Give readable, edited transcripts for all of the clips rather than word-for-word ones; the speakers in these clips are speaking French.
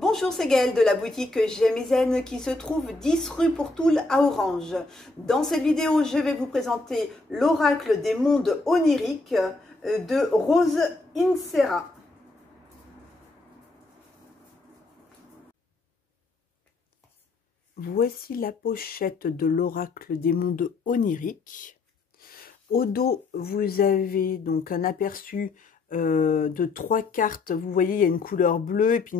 Bonjour, c'est Gaëlle de la boutique J'aime qui se trouve 10 rue Pourtoul à Orange. Dans cette vidéo, je vais vous présenter l'oracle des mondes oniriques de Rose Insera. Voici la pochette de l'oracle des mondes oniriques. Au dos, vous avez donc un aperçu de 3 cartes. Vous voyez, il y a une couleur bleue et puis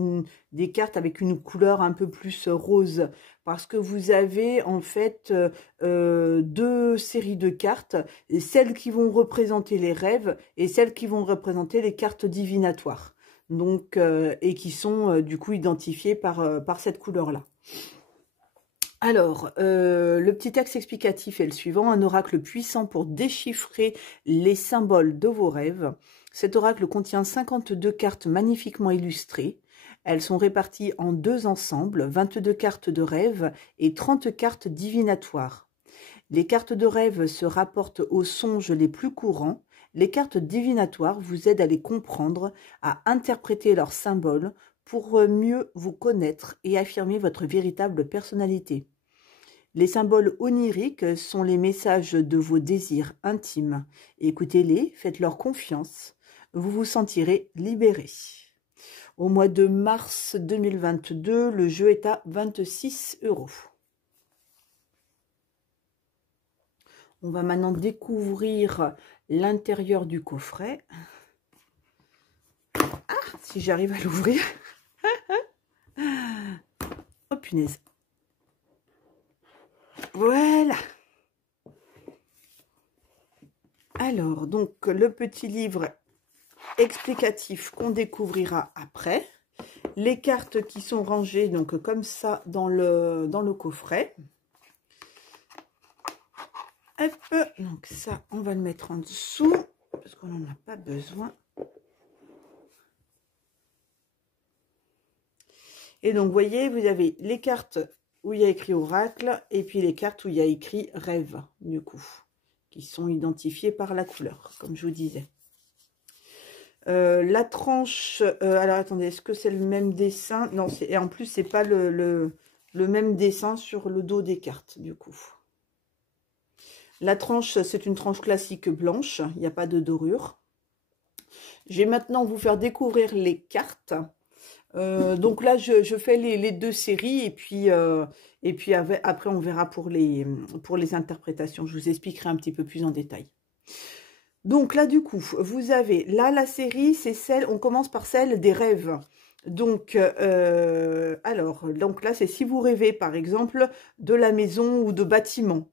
des cartes avec une couleur un peu plus rose. Parce que vous avez en fait 2 séries de cartes. Celles qui vont représenter les rêves et celles qui vont représenter les cartes divinatoires. Donc, et qui sont du coup identifiées par cette couleur-là. Alors, le petit texte explicatif est le suivant. Un oracle puissant pour déchiffrer les symboles de vos rêves. Cet oracle contient 52 cartes magnifiquement illustrées. Elles sont réparties en 2 ensembles, 22 cartes de rêve et 30 cartes divinatoires. Les cartes de rêve se rapportent aux songes les plus courants. Les cartes divinatoires vous aident à les comprendre, à interpréter leurs symboles, pour mieux vous connaître et affirmer votre véritable personnalité. Les symboles oniriques sont les messages de vos désirs intimes. Écoutez-les, faites-leur confiance, vous vous sentirez libéré. Au mois de mars 2022, le jeu est à 26 €. On va maintenant découvrir l'intérieur du coffret. Ah, si j'arrive à l'ouvrir. Oh punaise. Voilà. Alors, donc, le petit livre explicatif qu'on découvrira après. Les cartes qui sont rangées, donc, comme ça, dans le coffret. Hop, donc ça, on va le mettre en dessous, parce qu'on n'en a pas besoin. Et donc, vous voyez, vous avez les cartes où il y a écrit oracle, et puis les cartes où il y a écrit rêve, du coup, qui sont identifiées par la couleur, comme je vous disais. La tranche, alors attendez, est-ce que c'est le même dessin? Non, et en plus, c'est pas le même dessin sur le dos des cartes, du coup. La tranche, c'est une tranche classique blanche, il n'y a pas de dorure. Je vais maintenant vous faire découvrir les cartes. Donc là, je fais les 2 séries et puis après, on verra pour les interprétations. Je vous expliquerai un petit peu plus en détail. Donc là, du coup, vous avez, là, la série, c'est celle, on commence par celle des rêves. Donc, donc là, c'est si vous rêvez, par exemple, de la maison ou de bâtiments.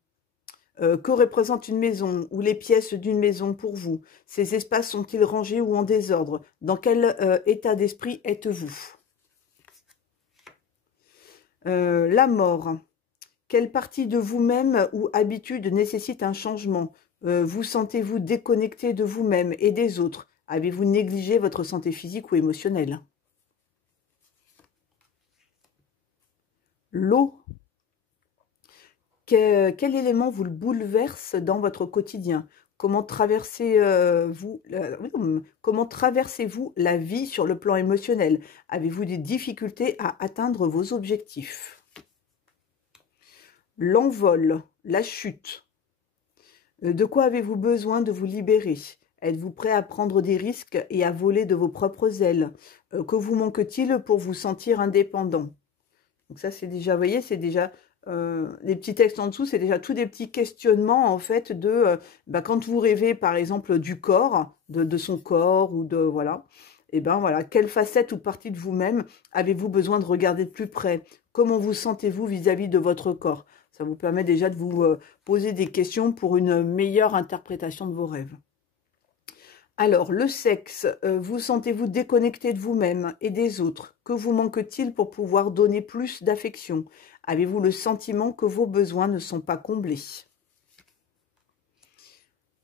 Que représente une maison ou les pièces d'une maison pour vous? Ces espaces sont-ils rangés ou en désordre? Dans quel état d'esprit êtes-vous? La mort. Quelle partie de vous-même ou habitude nécessite un changement? Vous sentez-vous déconnecté de vous-même et des autres? Avez-vous négligé votre santé physique ou émotionnelle? L'eau. Quel élément vous le bouleverse dans votre quotidien? Comment traversez-vous la vie sur le plan émotionnel? Avez-vous des difficultés à atteindre vos objectifs? L'envol, la chute. De quoi avez-vous besoin de vous libérer? Êtes-vous prêt à prendre des risques et à voler de vos propres ailes? Que vous manque-t-il pour vous sentir indépendant? Donc ça, c'est déjà, vous voyez, c'est déjà... les petits textes en dessous, c'est déjà tous des petits questionnements en fait de quand vous rêvez par exemple du corps, de son corps ou de voilà, et ben voilà, quelle facette ou partie de vous-même avez-vous besoin de regarder de plus près? Comment vous sentez-vous vis-à-vis de votre corps? Ça vous permet déjà de vous poser des questions pour une meilleure interprétation de vos rêves. Alors, le sexe, vous sentez-vous déconnecté de vous-même et des autres? Que vous manque-t-il pour pouvoir donner plus d'affection? Avez-vous le sentiment que vos besoins ne sont pas comblés?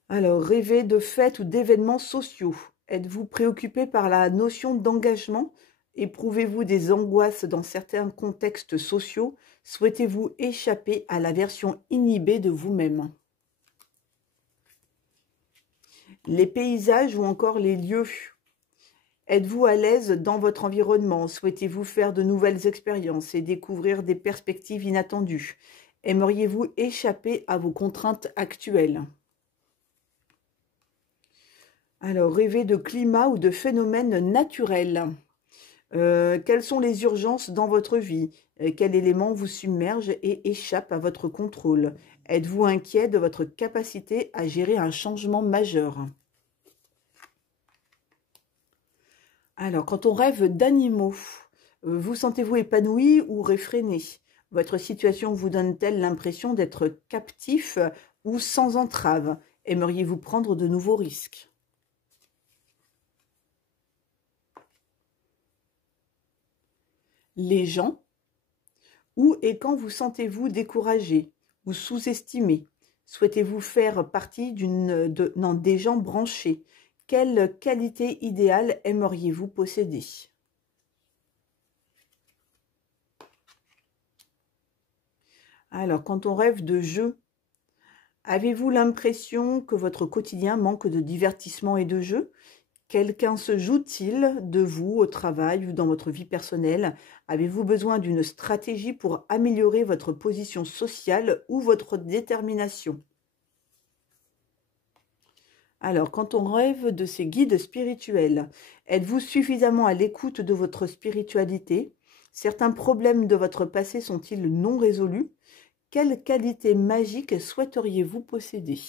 Alors, rêvez de fêtes ou d'événements sociaux. Êtes-vous préoccupé par la notion d'engagement? Éprouvez-vous des angoisses dans certains contextes sociaux? Souhaitez-vous échapper à la version inhibée de vous-même? Les paysages ou encore les lieux. Êtes-vous à l'aise dans votre environnement? Souhaitez-vous faire de nouvelles expériences et découvrir des perspectives inattendues? Aimeriez-vous échapper à vos contraintes actuelles? Alors, rêvez de climat ou de phénomènes naturels. Quelles sont les urgences dans votre vie? Quel élément vous submerge et échappe à votre contrôle? Êtes-vous inquiet de votre capacité à gérer un changement majeur? Alors, quand on rêve d'animaux, vous sentez-vous épanoui ou réfréné? Votre situation vous donne-t-elle l'impression d'être captif ou sans entrave? Aimeriez-vous prendre de nouveaux risques? Les gens, où et quand vous sentez-vous découragé ou sous-estimé? Souhaitez-vous faire partie des gens branchés? Quelle qualité idéale aimeriez-vous posséder? Alors, quand on rêve de jeu, avez-vous l'impression que votre quotidien manque de divertissement et de jeu? Quelqu'un se joue-t-il de vous au travail ou dans votre vie personnelle? Avez-vous besoin d'une stratégie pour améliorer votre position sociale ou votre détermination? Alors, quand on rêve de ces guides spirituels, êtes-vous suffisamment à l'écoute de votre spiritualité? Certains problèmes de votre passé sont-ils non résolus? Quelle qualité magique souhaiteriez-vous posséder?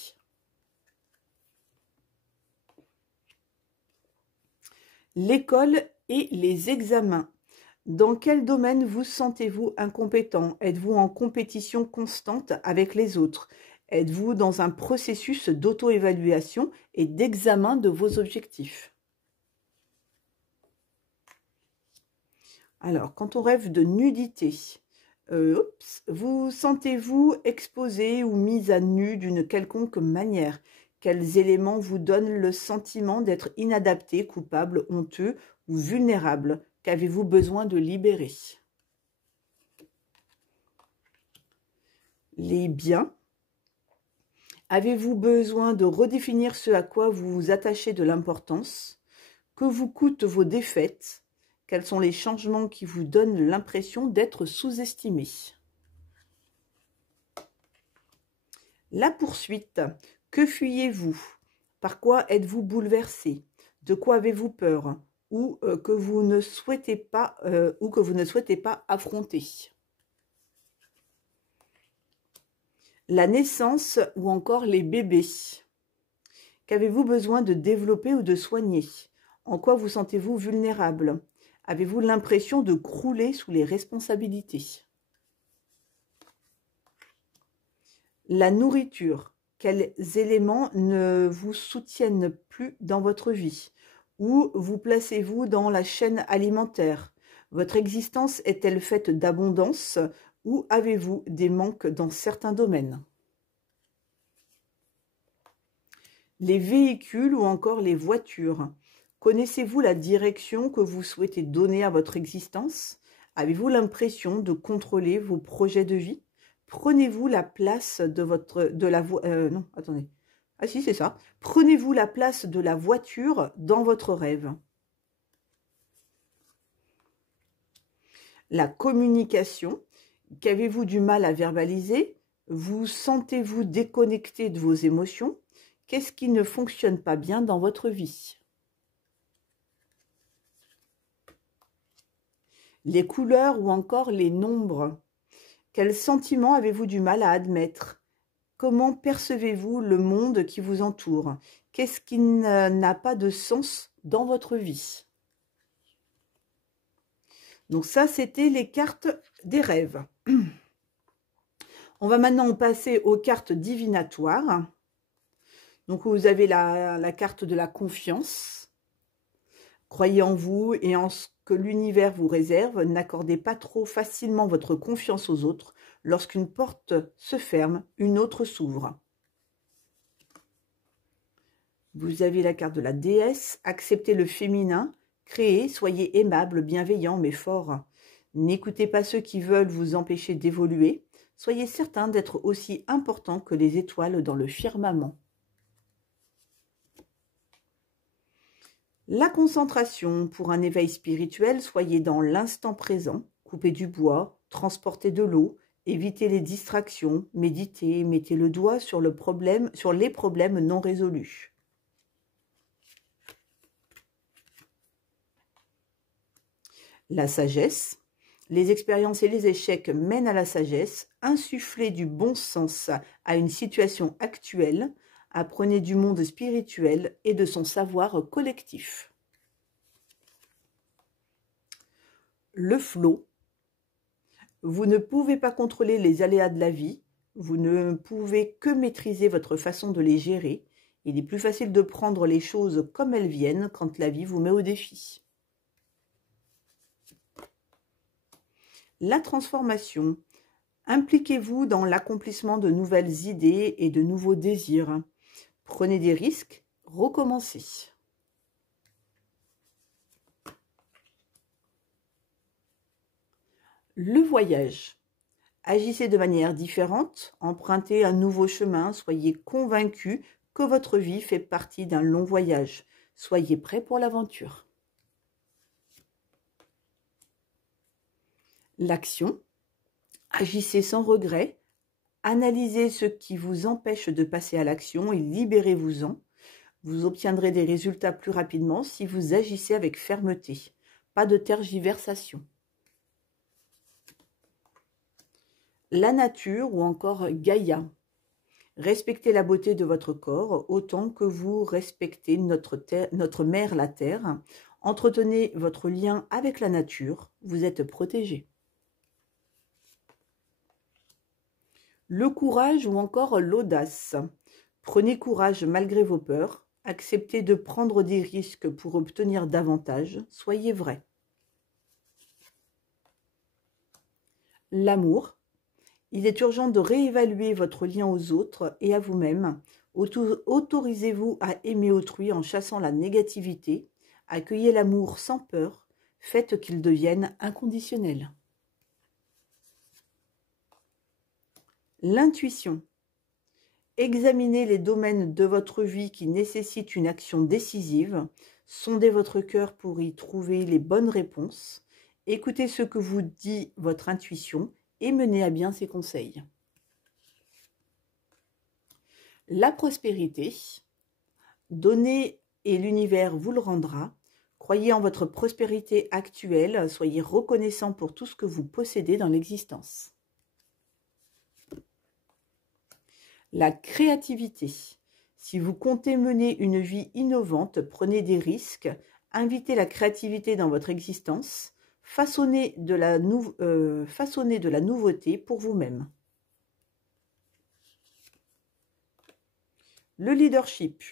L'école et les examens. Dans quel domaine vous sentez-vous incompétent? Êtes-vous en compétition constante avec les autres? Êtes-vous dans un processus d'auto-évaluation et d'examen de vos objectifs? Alors, quand on rêve de nudité, vous sentez-vous exposé ou mis à nu d'une quelconque manière? Quels éléments vous donnent le sentiment d'être inadapté, coupable, honteux ou vulnérable? Qu'avez-vous besoin de libérer? Les biens. Avez-vous besoin de redéfinir ce à quoi vous vous attachez de l'importance? Que vous coûtent vos défaites? Quels sont les changements qui vous donnent l'impression d'être sous-estimé? La poursuite. Que fuyez-vous? Par quoi êtes-vous bouleversé? De quoi avez-vous peur? Ou que vous ne souhaitez pas affronter? La naissance ou encore les bébés. Qu'avez-vous besoin de développer ou de soigner? En quoi vous sentez-vous vulnérable? Avez-vous l'impression de crouler sous les responsabilités? La nourriture. Quels éléments ne vous soutiennent plus dans votre vie? Où vous placez-vous dans la chaîne alimentaire? Votre existence est-elle faite d'abondance ou avez-vous des manques dans certains domaines? Les véhicules ou encore les voitures. Connaissez-vous la direction que vous souhaitez donner à votre existence? Avez-vous l'impression de contrôler vos projets de vie? Prenez-vous la place non, attendez. Ah si, c'est ça. Prenez-vous la place de la voiture dans votre rêve? La communication. Qu'avez-vous du mal à verbaliser? Vous sentez-vous déconnecté de vos émotions? Qu'est-ce qui ne fonctionne pas bien dans votre vie? Les couleurs ou encore les nombres. Quels sentiments avez-vous du mal à admettre? Comment percevez-vous le monde qui vous entoure? Qu'est-ce qui n'a pas de sens dans votre vie? Donc ça, c'était les cartes des rêves. On va maintenant passer aux cartes divinatoires. Donc vous avez la carte de la confiance. Croyez en vous et en ce que l'univers vous réserve. N'accordez pas trop facilement votre confiance aux autres. Lorsqu'une porte se ferme, une autre s'ouvre. Vous avez la carte de la déesse. Acceptez le féminin. Créez, soyez aimable, bienveillant, mais fort. N'écoutez pas ceux qui veulent vous empêcher d'évoluer. Soyez certain d'être aussi important que les étoiles dans le firmament. La concentration pour un éveil spirituel, soyez dans l'instant présent, coupez du bois, transportez de l'eau, évitez les distractions, méditez, mettez le doigt sur les problèmes non résolus. La sagesse. Les expériences et les échecs mènent à la sagesse. Insufflez du bon sens à une situation actuelle. Apprenez du monde spirituel et de son savoir collectif. Le flot. Vous ne pouvez pas contrôler les aléas de la vie. Vous ne pouvez que maîtriser votre façon de les gérer. Il est plus facile de prendre les choses comme elles viennent quand la vie vous met au défi. La transformation. Impliquez-vous dans l'accomplissement de nouvelles idées et de nouveaux désirs. Prenez des risques, recommencez. Le voyage. Agissez de manière différente, empruntez un nouveau chemin, soyez convaincu que votre vie fait partie d'un long voyage. Soyez prêt pour l'aventure. L'action. Agissez sans regret, analysez ce qui vous empêche de passer à l'action et libérez-vous-en. Vous obtiendrez des résultats plus rapidement si vous agissez avec fermeté. Pas de tergiversation. La nature ou encore Gaïa. Respectez la beauté de votre corps autant que vous respectez notre mère, la Terre. Entretenez votre lien avec la nature, vous êtes protégé. Le courage ou encore l'audace. Prenez courage malgré vos peurs. Acceptez de prendre des risques pour obtenir davantage. Soyez vrai. L'amour. Il est urgent de réévaluer votre lien aux autres et à vous-même. Autorisez-vous à aimer autrui en chassant la négativité. Accueillez l'amour sans peur. Faites qu'il devienne inconditionnel. L'intuition. Examinez les domaines de votre vie qui nécessitent une action décisive. Sondez votre cœur pour y trouver les bonnes réponses. Écoutez ce que vous dit votre intuition et menez à bien ses conseils. La prospérité. Donnez et l'univers vous le rendra. Croyez en votre prospérité actuelle. Soyez reconnaissant pour tout ce que vous possédez dans l'existence. La créativité. Si vous comptez mener une vie innovante, prenez des risques, invitez la créativité dans votre existence, façonnez de la nouveauté pour vous-même. Le leadership.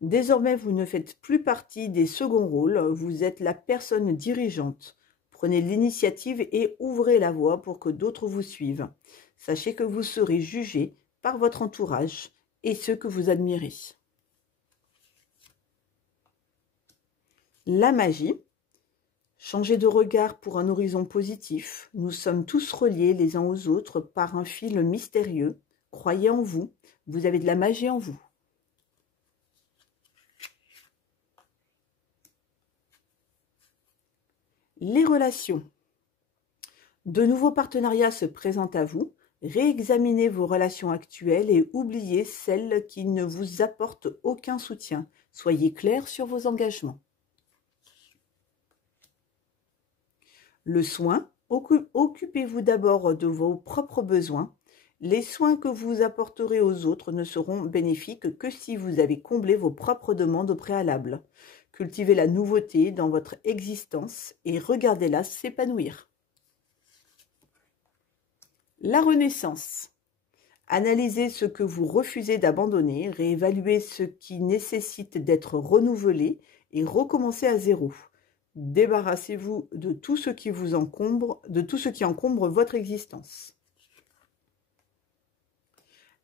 Désormais, vous ne faites plus partie des seconds rôles, vous êtes la personne dirigeante. Prenez l'initiative et ouvrez la voie pour que d'autres vous suivent. Sachez que vous serez jugé par votre entourage et ceux que vous admirez. La magie. Changez de regard pour un horizon positif. Nous sommes tous reliés les uns aux autres par un fil mystérieux. Croyez en vous, vous avez de la magie en vous. Les relations. De nouveaux partenariats se présentent à vous. Réexaminez vos relations actuelles et oubliez celles qui ne vous apportent aucun soutien. Soyez clair sur vos engagements. Le soin. Occupez-vous d'abord de vos propres besoins. Les soins que vous apporterez aux autres ne seront bénéfiques que si vous avez comblé vos propres demandes au préalable. Cultivez la nouveauté dans votre existence et regardez-la s'épanouir. La renaissance. Analysez ce que vous refusez d'abandonner, réévaluez ce qui nécessite d'être renouvelé et recommencez à zéro. Débarrassez-vous de tout ce qui vous encombre, votre existence.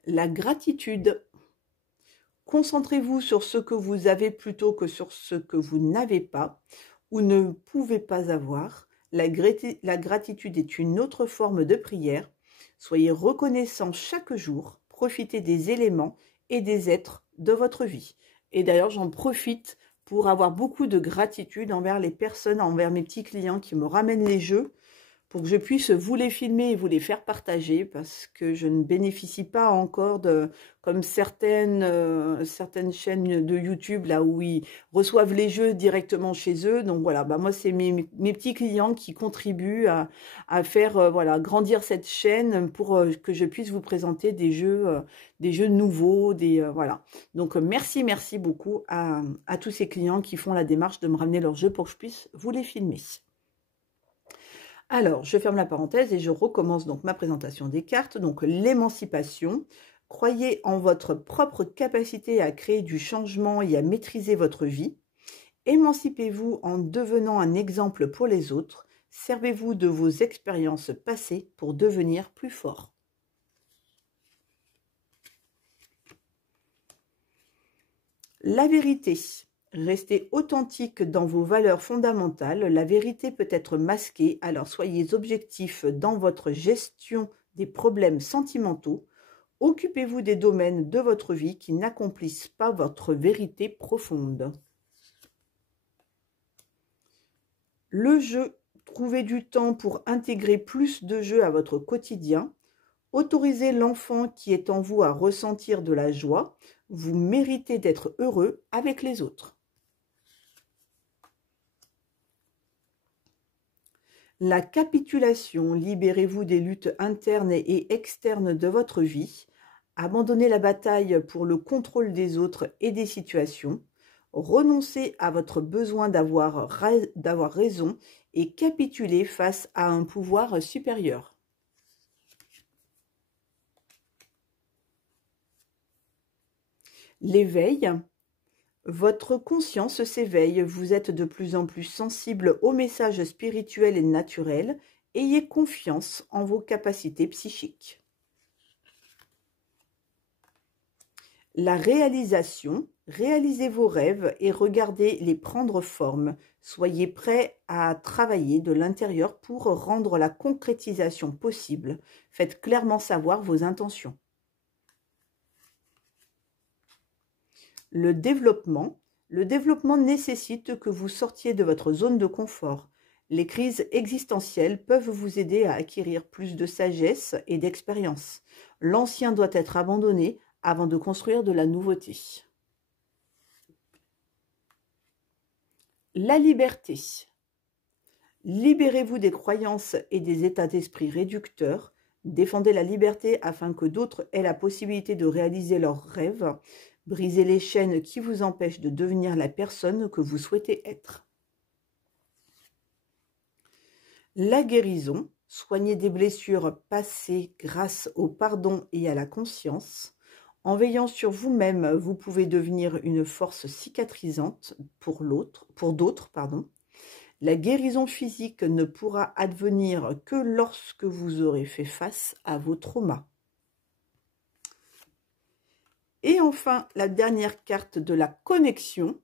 La gratitude. Concentrez-vous sur ce que vous avez plutôt que sur ce que vous n'avez pas ou ne pouvez pas avoir. La gratitude est une autre forme de prière. Soyez reconnaissant chaque jour, profitez des éléments et des êtres de votre vie. Et d'ailleurs, j'en profite pour avoir beaucoup de gratitude envers les personnes, envers mes petits clients qui me ramènent les jeux, pour que je puisse vous les filmer et vous les faire partager, parce que je ne bénéficie pas encore de, comme certaines chaînes de YouTube, là où ils reçoivent les jeux directement chez eux. Donc voilà, bah moi, c'est mes petits clients qui contribuent à faire voilà, grandir cette chaîne pour que je puisse vous présenter des jeux nouveaux, voilà. Donc merci beaucoup à tous ces clients qui font la démarche de me ramener leurs jeux pour que je puisse vous les filmer. Alors, je ferme la parenthèse et je recommence donc ma présentation des cartes. Donc, l'émancipation. Croyez en votre propre capacité à créer du changement et à maîtriser votre vie. Émancipez-vous en devenant un exemple pour les autres. Servez-vous de vos expériences passées pour devenir plus fort. La vérité. Restez authentique dans vos valeurs fondamentales. La vérité peut être masquée, alors soyez objectif dans votre gestion des problèmes sentimentaux. Occupez-vous des domaines de votre vie qui n'accomplissent pas votre vérité profonde. Le jeu. Trouvez du temps pour intégrer plus de jeux à votre quotidien. Autorisez l'enfant qui est en vous à ressentir de la joie. Vous méritez d'être heureux avec les autres. La capitulation, libérez-vous des luttes internes et externes de votre vie. Abandonnez la bataille pour le contrôle des autres et des situations. Renoncez à votre besoin d'avoir raison et capitulez face à un pouvoir supérieur. L'éveil. Votre conscience s'éveille, vous êtes de plus en plus sensible aux messages spirituels et naturels. Ayez confiance en vos capacités psychiques. La réalisation. Réalisez vos rêves et regardez les prendre forme. Soyez prêts à travailler de l'intérieur pour rendre la concrétisation possible. Faites clairement savoir vos intentions. Le développement. Le développement nécessite que vous sortiez de votre zone de confort. Les crises existentielles peuvent vous aider à acquérir plus de sagesse et d'expérience. L'ancien doit être abandonné avant de construire de la nouveauté. La liberté. Libérez-vous des croyances et des états d'esprit réducteurs. Défendez la liberté afin que d'autres aient la possibilité de réaliser leurs rêves. Brisez les chaînes qui vous empêchent de devenir la personne que vous souhaitez être. La guérison. Soignez des blessures passées grâce au pardon et à la conscience. En veillant sur vous-même, vous pouvez devenir une force cicatrisante pour d'autres. La guérison physique ne pourra advenir que lorsque vous aurez fait face à vos traumas. Et enfin, la dernière carte de la connexion.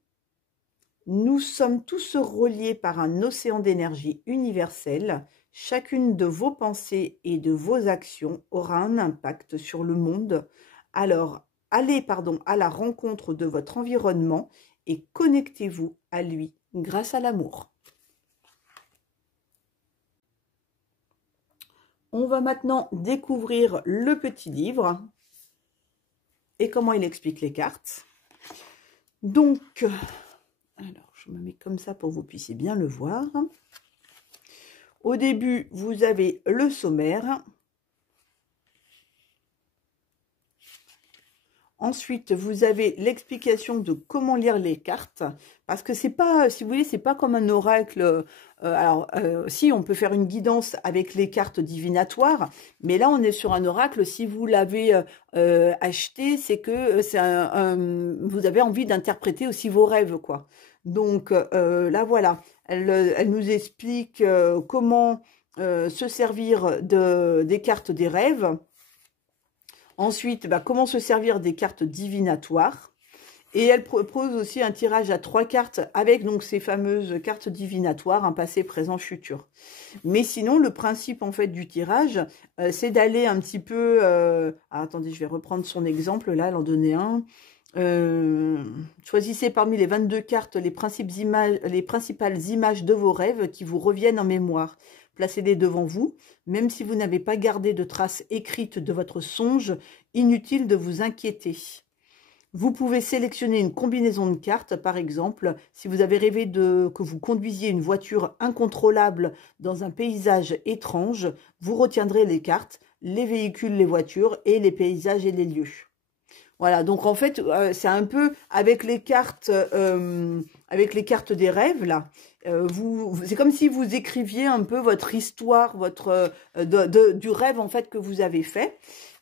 Nous sommes tous reliés par un océan d'énergie universelle. Chacune de vos pensées et de vos actions aura un impact sur le monde. Alors, allez à la rencontre de votre environnement et connectez-vous à lui grâce à l'amour. On va maintenant découvrir le petit livre et comment il explique les cartes. Donc, alors je me mets comme ça pour que vous puissiez bien le voir. Au début, vous avez le sommaire. Ensuite, vous avez l'explication de comment lire les cartes, parce que c'est pas, si vous voulez, c'est pas comme un oracle. Si on peut faire une guidance avec les cartes divinatoires, mais là on est sur un oracle. Si vous l'avez acheté, c'est que vous avez envie d'interpréter aussi vos rêves, quoi. Donc là voilà, elle nous explique comment se servir des cartes des rêves. Ensuite, comment se servir des cartes divinatoires. Et elle propose aussi un tirage à 3 cartes avec donc ces fameuses cartes divinatoires, un passé, présent, futur. Mais sinon, le principe en fait du tirage, c'est d'aller un petit peu... attendez, je vais reprendre son exemple, là, elle en donnait un. Choisissez parmi les 22 cartes les principales images de vos rêves qui vous reviennent en mémoire. Placez-les devant vous. Même si vous n'avez pas gardé de traces écrites de votre songe, inutile de vous inquiéter. Vous pouvez sélectionner une combinaison de cartes, par exemple, si vous avez rêvé que vous conduisiez une voiture incontrôlable dans un paysage étrange, vous retiendrez les cartes, les véhicules, les voitures et les paysages et les lieux. Voilà, donc en fait, c'est un peu avec les cartes des rêves, là. C'est comme si vous écriviez un peu votre histoire, du rêve en fait que vous avez fait.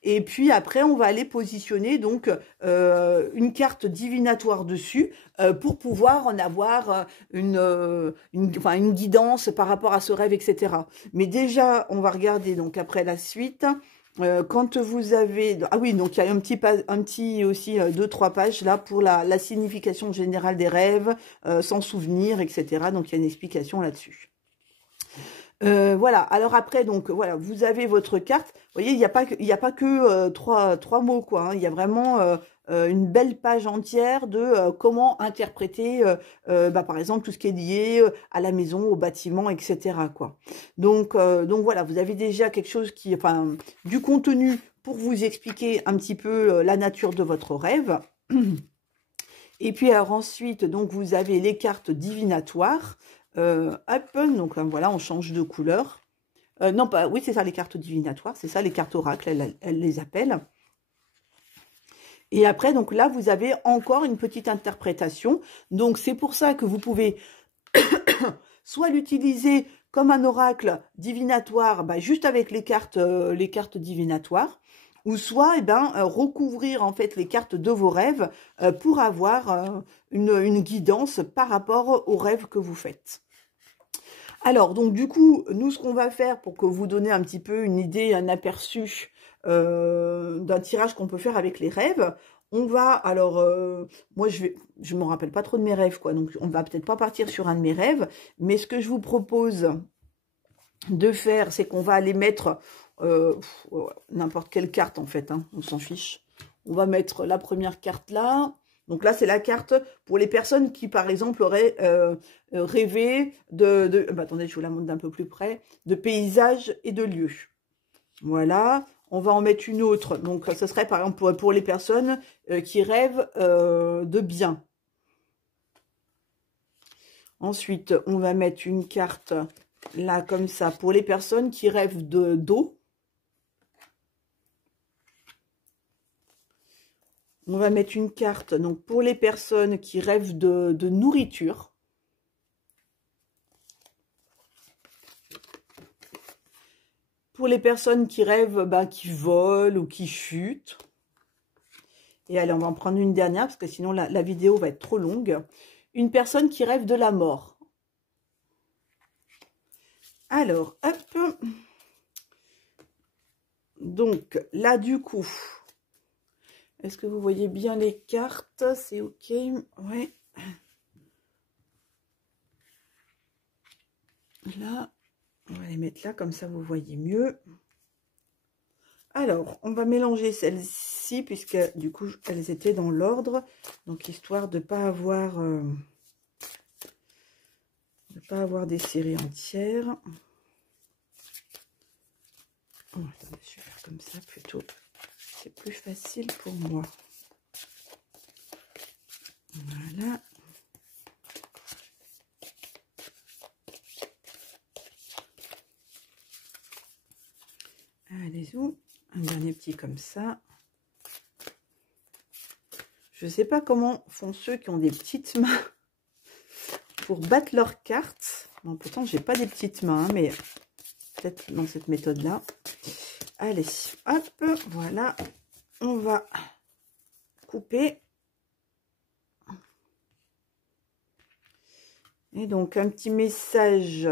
Et puis après, on va aller positionner donc une carte divinatoire dessus pour pouvoir en avoir une guidance par rapport à ce rêve, etc. Mais déjà, on va regarder donc après la suite. Quand vous avez... Ah oui, donc il y a un petit aussi 2-3 pages là pour la signification générale des rêves, sans souvenir, etc. Donc il y a une explication là-dessus. Voilà, alors après, donc voilà, vous avez votre carte. Vous voyez, il n'y a pas que trois mots, quoi. Hein. Il y a vraiment une belle page entière de comment interpréter, par exemple, tout ce qui est lié à la maison, au bâtiment, etc. quoi. Donc voilà, vous avez déjà quelque chose du contenu pour vous expliquer un petit peu la nature de votre rêve. Et puis alors ensuite, donc vous avez les cartes divinatoires. Hop, donc voilà, on change de couleur. Non, pas, oui, c'est ça les cartes divinatoires, c'est ça les cartes oracles, elles les appellent. Et après, donc là, vous avez encore une petite interprétation. Donc c'est pour ça que vous pouvez soit l'utiliser comme un oracle divinatoire, juste avec les cartes divinatoires, ou soit recouvrir en fait les cartes de vos rêves pour avoir une guidance par rapport aux rêves que vous faites. Alors, donc du coup, nous, ce qu'on va faire pour que vous donniez un petit peu une idée, un aperçu d'un tirage qu'on peut faire avec les rêves, on va, alors, moi, je me rappelle pas trop de mes rêves, quoi, donc on va peut-être pas partir sur un de mes rêves, mais ce que je vous propose de faire, c'est qu'on va aller mettre n'importe quelle carte, en fait, hein, on s'en fiche. On va mettre la première carte là. Donc là, c'est la carte pour les personnes qui, par exemple, auraient rêvé attendez, je vous la montre d'un peu plus près, de paysages et de lieux. Voilà. On va en mettre une autre. Donc, ce serait, par exemple, pour les personnes qui rêvent de biens. Ensuite, on va mettre une carte, là, comme ça, pour les personnes qui rêvent d'eau. On va mettre une carte donc pour les personnes qui rêvent de nourriture. Pour les personnes qui rêvent, qui volent ou qui chutent. Et allez, on va en prendre une dernière parce que sinon la vidéo va être trop longue. Une personne qui rêve de la mort. Alors, hop. Donc, là, du coup... Est-ce que vous voyez bien les cartes? C'est OK. Ouais. Là, on va les mettre là, comme ça vous voyez mieux. Alors, on va mélanger celles-ci, puisque du coup, elles étaient dans l'ordre. Donc, histoire de ne pas avoir des séries entières. Oh, attendez, je vais faire comme ça plutôt. C'est plus facile pour moi. Voilà. Allez-y. Un dernier petit comme ça. Je ne sais pas comment font ceux qui ont des petites mains pour battre leurs cartes. Bon, pourtant, j'ai pas des petites mains, mais peut-être dans cette méthode-là. Allez, hop, voilà. On va couper. Et donc, un petit message,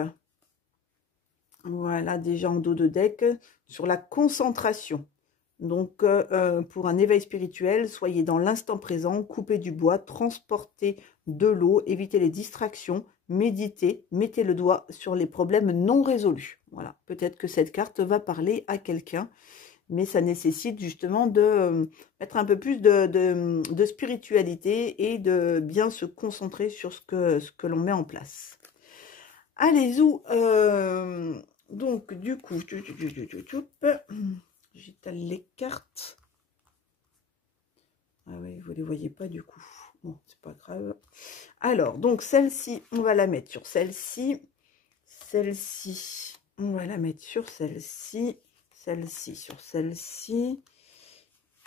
voilà, déjà en dos de deck, sur la concentration. Donc, pour un éveil spirituel, soyez dans l'instant présent, coupez du bois, transportez de l'eau, évitez les distractions, méditez, mettez le doigt sur les problèmes non résolus. Voilà, peut-être que cette carte va parler à quelqu'un. mais ça nécessite justement de mettre un peu plus de spiritualité et de bien se concentrer sur ce que l'on met en place. Allez, Zou, donc du coup, j'étale les cartes. Ah oui, vous ne les voyez pas du coup. Bon, c'est pas grave. Alors, donc celle-ci, on va la mettre sur celle-ci. Celle-ci, on va la mettre sur celle-ci. Celle-ci sur celle-ci.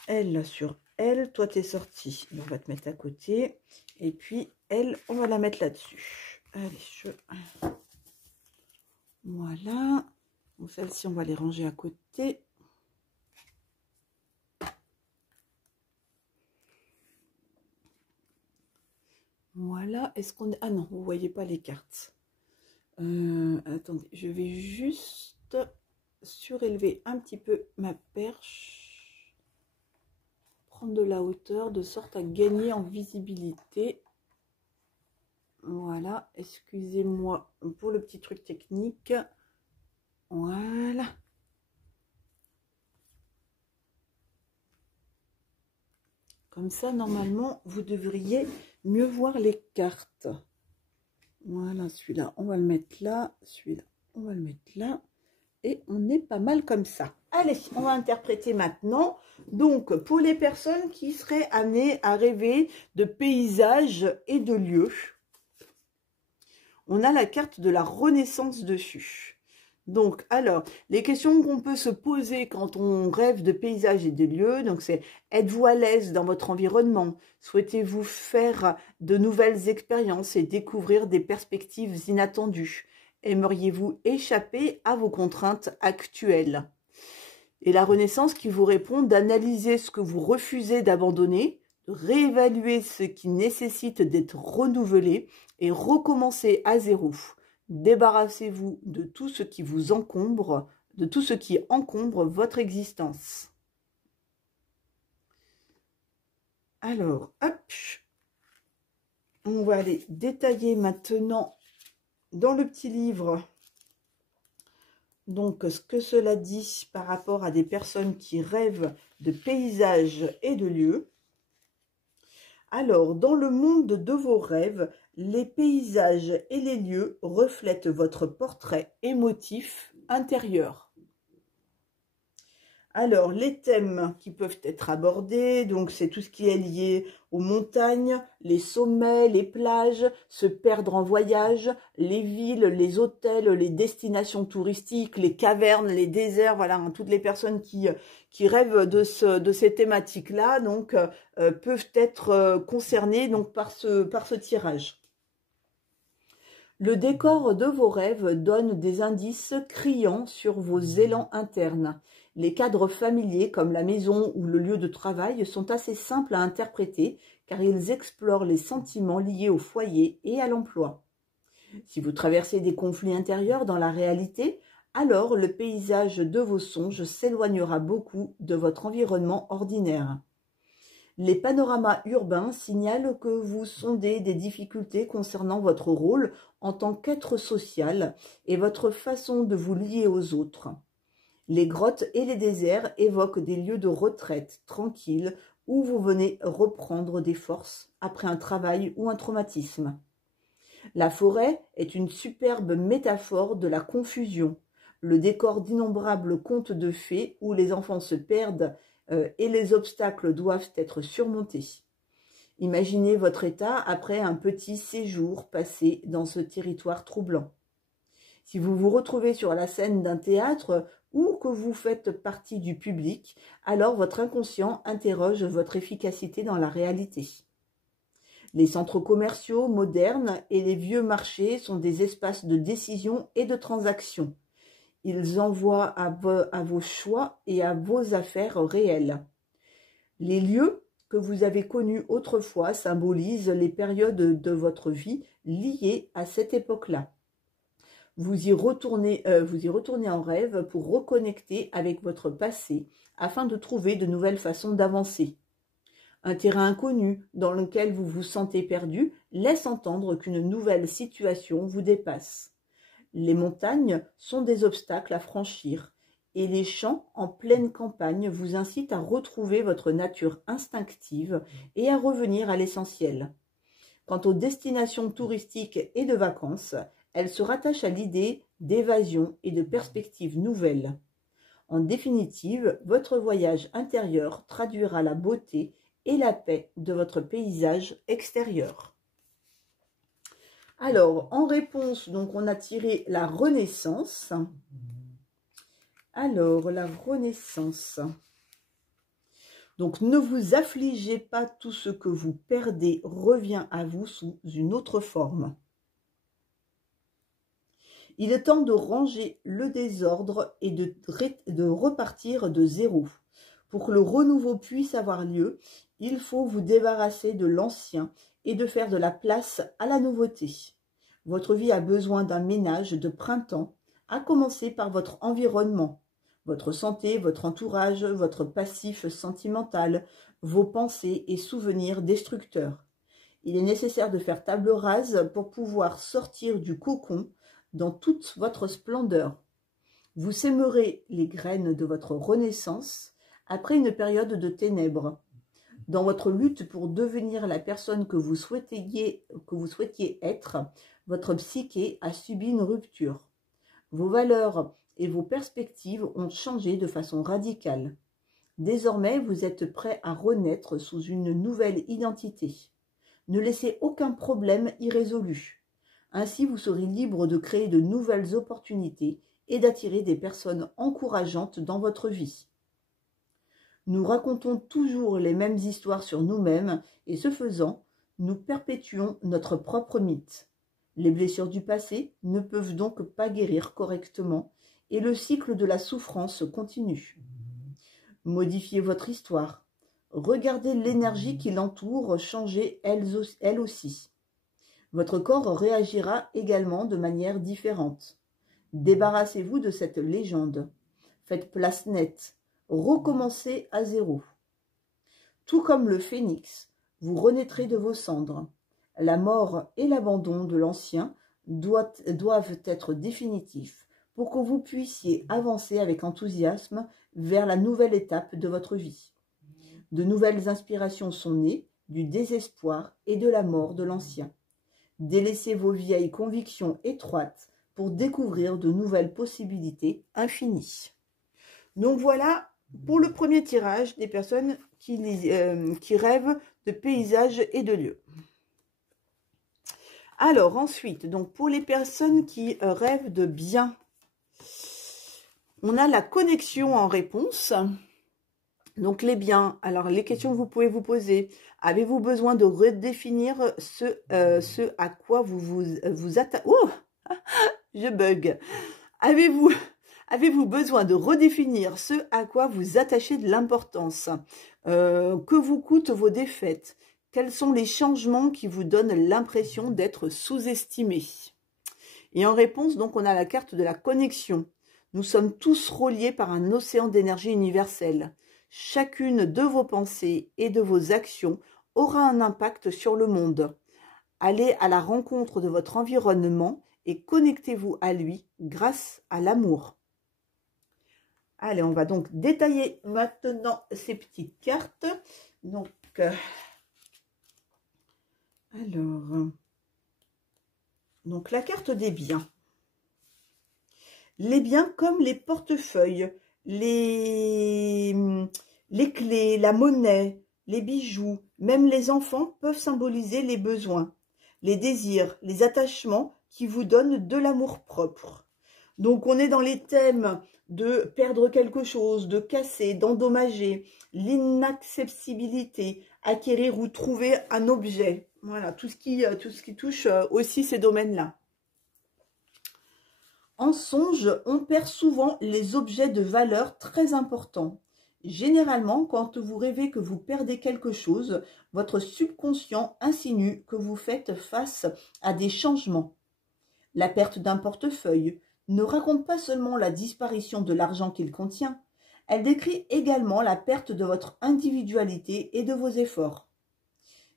Elle sur elle. Toi, t'es sortie. On va te mettre à côté. Et puis, elle, on va la mettre là-dessus. Allez, voilà. Donc, celle-ci, on va les ranger à côté. Voilà. Est-ce qu'on... Ah non, vous ne voyez pas les cartes. Attendez, je vais juste surélever un petit peu ma perche. Prendre de la hauteur de sorte à gagner en visibilité. Voilà, excusez-moi pour le petit truc technique. Voilà. Comme ça, normalement, vous devriez mieux voir les cartes. Voilà, celui-là, on va le mettre là. Celui-là, on va le mettre là. Et on est pas mal comme ça. Allez, on va interpréter maintenant. Donc, pour les personnes qui seraient amenées à rêver de paysages et de lieux, on a la carte de la Renaissance dessus. Donc, alors, les questions qu'on peut se poser quand on rêve de paysages et de lieux, donc c'est: êtes-vous à l'aise dans votre environnement? Souhaitez-vous faire de nouvelles expériences et découvrir des perspectives inattendues? Aimeriez-vous échapper à vos contraintes actuelles? Et la Renaissance qui vous répond d'analyser ce que vous refusez d'abandonner, de réévaluer ce qui nécessite d'être renouvelé et recommencer à zéro. Débarrassez-vous de tout ce qui vous encombre, de tout ce qui encombre votre existence. Alors, hop, on va aller détailler maintenant dans le petit livre donc ce que cela dit par rapport à des personnes qui rêvent de paysages et de lieux. Alors, dans le monde de vos rêves, les paysages et les lieux reflètent votre portrait émotif intérieur. Alors, les thèmes qui peuvent être abordés, donc c'est tout ce qui est lié aux montagnes, les sommets, les plages, se perdre en voyage, les villes, les hôtels, les destinations touristiques, les cavernes, les déserts, voilà, hein, toutes les personnes qui rêvent de ces thématiques-là, donc peuvent être concernées donc, par ce tirage. Le décor de vos rêves donne des indices criants sur vos élans internes. Les cadres familiers comme la maison ou le lieu de travail sont assez simples à interpréter car ils explorent les sentiments liés au foyer et à l'emploi. Si vous traversez des conflits intérieurs dans la réalité, alors le paysage de vos songes s'éloignera beaucoup de votre environnement ordinaire. Les panoramas urbains signalent que vous sondez des difficultés concernant votre rôle en tant qu'être social et votre façon de vous lier aux autres. Les grottes et les déserts évoquent des lieux de retraite tranquilles où vous venez reprendre des forces après un travail ou un traumatisme. La forêt est une superbe métaphore de la confusion, le décor d'innombrables contes de fées où les enfants se perdent et les obstacles doivent être surmontés. Imaginez votre état après un petit séjour passé dans ce territoire troublant. Si vous vous retrouvez sur la scène d'un théâtre ou que vous faites partie du public, alors votre inconscient interroge votre efficacité dans la réalité. Les centres commerciaux modernes et les vieux marchés sont des espaces de décision et de transaction. Ils envoient à vos choix et à vos affaires réelles. Les lieux que vous avez connus autrefois symbolisent les périodes de votre vie liées à cette époque-là. Vous y retournez en rêve pour reconnecter avec votre passé afin de trouver de nouvelles façons d'avancer. Un terrain inconnu dans lequel vous vous sentez perdu laisse entendre qu'une nouvelle situation vous dépasse. Les montagnes sont des obstacles à franchir. et les champs en pleine campagne vous incitent à retrouver votre nature instinctive et à revenir à l'essentiel. Quant aux destinations touristiques et de vacances, elles se rattachent à l'idée d'évasion et de perspectives nouvelles. En définitive, votre voyage intérieur traduira la beauté et la paix de votre paysage extérieur. Alors, en réponse, donc on a tiré la Renaissance. Alors, la Renaissance. Donc, ne vous affligez pas, tout ce que vous perdez revient à vous sous une autre forme. Il est temps de ranger le désordre et de repartir de zéro. Pour que le renouveau puisse avoir lieu, il faut vous débarrasser de l'ancien et de faire de la place à la nouveauté. Votre vie a besoin d'un ménage de printemps, à commencer par votre environnement, votre santé, votre entourage, votre passif sentimental, vos pensées et souvenirs destructeurs. Il est nécessaire de faire table rase pour pouvoir sortir du cocon dans toute votre splendeur. Vous sèmerez les graines de votre renaissance après une période de ténèbres. Dans votre lutte pour devenir la personne que vous souhaitiez être, votre psyché a subi une rupture. Vos valeurs et vos perspectives ont changé de façon radicale. Désormais, vous êtes prêt à renaître sous une nouvelle identité. Ne laissez aucun problème irrésolu. Ainsi, vous serez libre de créer de nouvelles opportunités et d'attirer des personnes encourageantes dans votre vie. Nous racontons toujours les mêmes histoires sur nous-mêmes et ce faisant, nous perpétuons notre propre mythe. Les blessures du passé ne peuvent donc pas guérir correctement et le cycle de la souffrance continue. Modifiez votre histoire. Regardez l'énergie qui l'entoure changer elle aussi. Votre corps réagira également de manière différente. Débarrassez-vous de cette légende. Faites place nette. Recommencez à zéro. Tout comme le phénix, vous renaîtrez de vos cendres. La mort et l'abandon de l'ancien doivent être définitifs pour que vous puissiez avancer avec enthousiasme vers la nouvelle étape de votre vie. De nouvelles inspirations sont nées du désespoir et de la mort de l'ancien. Délaissez vos vieilles convictions étroites pour découvrir de nouvelles possibilités infinies. Donc voilà pour le premier tirage des personnes qui rêvent de paysages et de lieux. Alors ensuite, donc pour les personnes qui rêvent de biens, on a la connexion en réponse. Donc les biens, alors les questions que vous pouvez vous poser. Avez-vous besoin de redéfinir ce à quoi vous attachez? Oh, je bug. Avez-vous besoin de redéfinir ce à quoi vous attachez de l'importance? Que vous coûtent vos défaites? Quels sont les changements qui vous donnent l'impression d'être sous-estimé? Et en réponse, donc, on a la carte de la connexion. Nous sommes tous reliés par un océan d'énergie universelle. Chacune de vos pensées et de vos actions aura un impact sur le monde. Allez à la rencontre de votre environnement et connectez-vous à lui grâce à l'amour. Allez, on va donc détailler maintenant ces petites cartes. Donc, donc la carte des biens. Les biens comme les portefeuilles, les clés, la monnaie, les bijoux, même les enfants peuvent symboliser les besoins, les désirs, les attachements qui vous donnent de l'amour-propre. Donc on est dans les thèmes de perdre quelque chose, de casser, d'endommager, l'inaccessibilité, acquérir ou trouver un objet. Voilà, tout ce qui touche aussi ces domaines-là. En songe, on perd souvent les objets de valeur très importants. Généralement, quand vous rêvez que vous perdez quelque chose, votre subconscient insinue que vous faites face à des changements. La perte d'un portefeuille ne raconte pas seulement la disparition de l'argent qu'il contient, elle décrit également la perte de votre individualité et de vos efforts.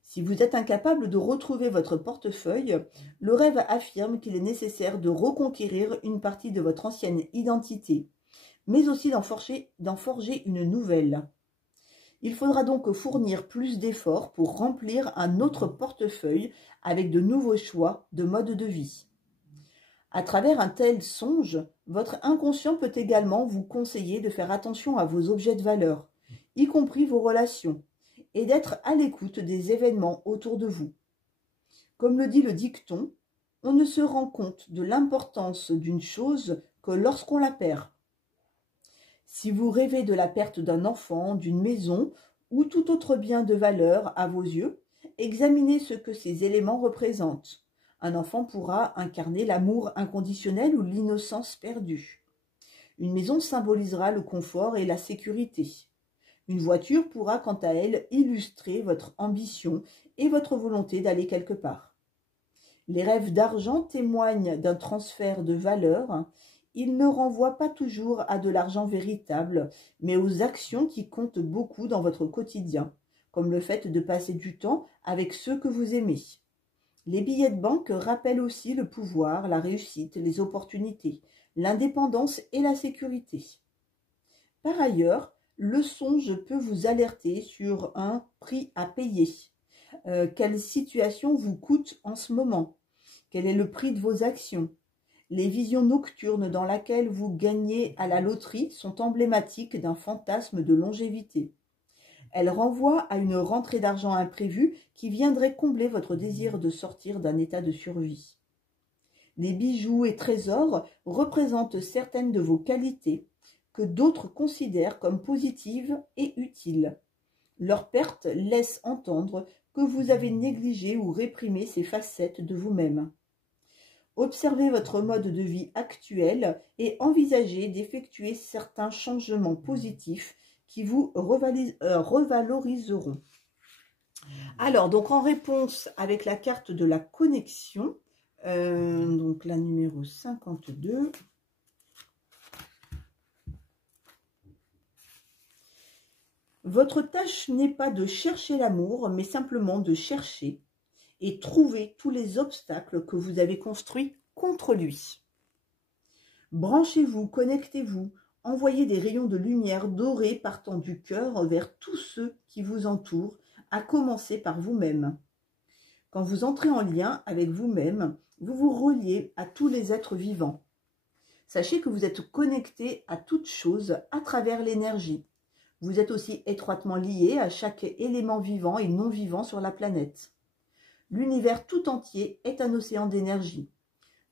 Si vous êtes incapable de retrouver votre portefeuille, le rêve affirme qu'il est nécessaire de reconquérir une partie de votre ancienne identité, mais aussi d'en forger une nouvelle. Il faudra donc fournir plus d'efforts pour remplir un autre portefeuille avec de nouveaux choix de mode de vie. À travers un tel songe, votre inconscient peut également vous conseiller de faire attention à vos objets de valeur, y compris vos relations, et d'être à l'écoute des événements autour de vous. Comme le dit le dicton, on ne se rend compte de l'importance d'une chose que lorsqu'on la perd. Si vous rêvez de la perte d'un enfant, d'une maison ou tout autre bien de valeur à vos yeux, examinez ce que ces éléments représentent. Un enfant pourra incarner l'amour inconditionnel ou l'innocence perdue. Une maison symbolisera le confort et la sécurité. Une voiture pourra quant à elle illustrer votre ambition et votre volonté d'aller quelque part. Les rêves d'argent témoignent d'un transfert de valeur. Ils ne renvoient pas toujours à de l'argent véritable, mais aux actions qui comptent beaucoup dans votre quotidien, comme le fait de passer du temps avec ceux que vous aimez. Les billets de banque rappellent aussi le pouvoir, la réussite, les opportunités, l'indépendance et la sécurité. Par ailleurs, le songe peut vous alerter sur un prix à payer. Quelle situation vous coûte en ce moment? Quel est le prix de vos actions? Les visions nocturnes dans lesquelles vous gagnez à la loterie sont emblématiques d'un fantasme de longévité. Elles renvoient à une rentrée d'argent imprévue qui viendrait combler votre désir de sortir d'un état de survie. Les bijoux et trésors représentent certaines de vos qualités que d'autres considèrent comme positives et utiles. Leur perte laisse entendre que vous avez négligé ou réprimé ces facettes de vous-même. Observez votre mode de vie actuel et envisagez d'effectuer certains changements positifs qui vous revaloriseront. Alors, donc en réponse avec la carte de la connexion, donc la numéro 52, votre tâche n'est pas de chercher l'amour, mais simplement de chercher et trouver tous les obstacles que vous avez construits contre lui. Branchez-vous, connectez-vous, envoyez des rayons de lumière dorés partant du cœur vers tous ceux qui vous entourent, à commencer par vous-même. Quand vous entrez en lien avec vous-même, vous vous reliez à tous les êtres vivants. Sachez que vous êtes connecté à toute chose à travers l'énergie. Vous êtes aussi étroitement lié à chaque élément vivant et non vivant sur la planète. L'univers tout entier est un océan d'énergie.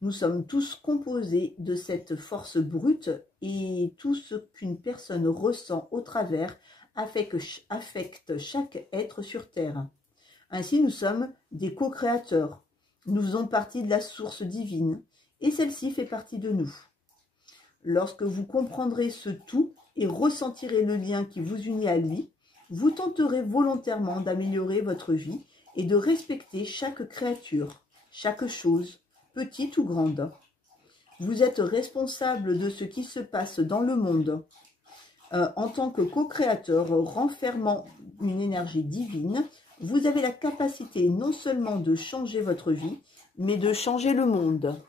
Nous sommes tous composés de cette force brute et tout ce qu'une personne ressent au travers affecte chaque être sur Terre. Ainsi, nous sommes des co-créateurs. Nous faisons partie de la source divine et celle-ci fait partie de nous. Lorsque vous comprendrez ce tout et ressentirez le lien qui vous unit à lui, vous tenterez volontairement d'améliorer votre vie et de respecter chaque créature, chaque chose, petite ou grande. Vous êtes responsable de ce qui se passe dans le monde. En tant que co-créateur renfermant une énergie divine, vous avez la capacité non seulement de changer votre vie, mais de changer le monde.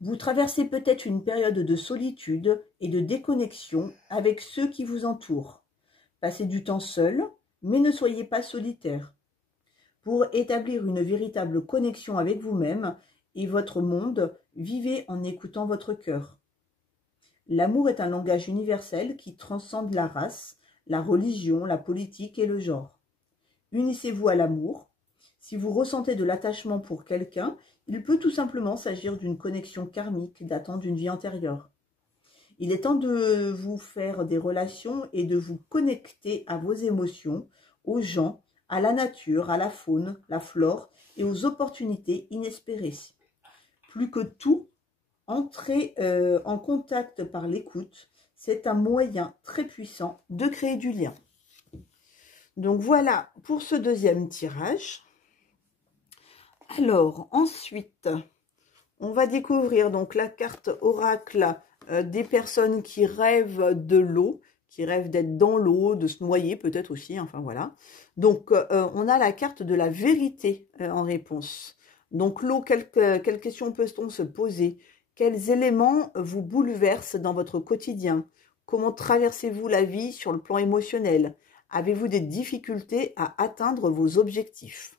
Vous traversez peut-être une période de solitude et de déconnexion avec ceux qui vous entourent. Passez du temps seul, mais ne soyez pas solitaire. Pour établir une véritable connexion avec vous-même et votre monde, vivez en écoutant votre cœur. L'amour est un langage universel qui transcende la race, la religion, la politique et le genre. Unissez-vous à l'amour. Si vous ressentez de l'attachement pour quelqu'un, il peut tout simplement s'agir d'une connexion karmique datant d'une vie antérieure. Il est temps de vous faire des relations et de vous connecter à vos émotions, aux gens, à la nature, à la faune, la flore et aux opportunités inespérées. Plus que tout, entrer en contact par l'écoute, c'est un moyen très puissant de créer du lien. Donc voilà pour ce deuxième tirage. Alors ensuite, on va découvrir donc la carte oracle des personnes qui rêvent de l'eau, qui rêvent d'être dans l'eau, de se noyer peut-être aussi, enfin voilà. Donc on a la carte de la vérité en réponse. Donc l'eau, quelle question peut-on se poser? Quels éléments vous bouleversent dans votre quotidien? Comment traversez-vous la vie sur le plan émotionnel? Avez-vous des difficultés à atteindre vos objectifs?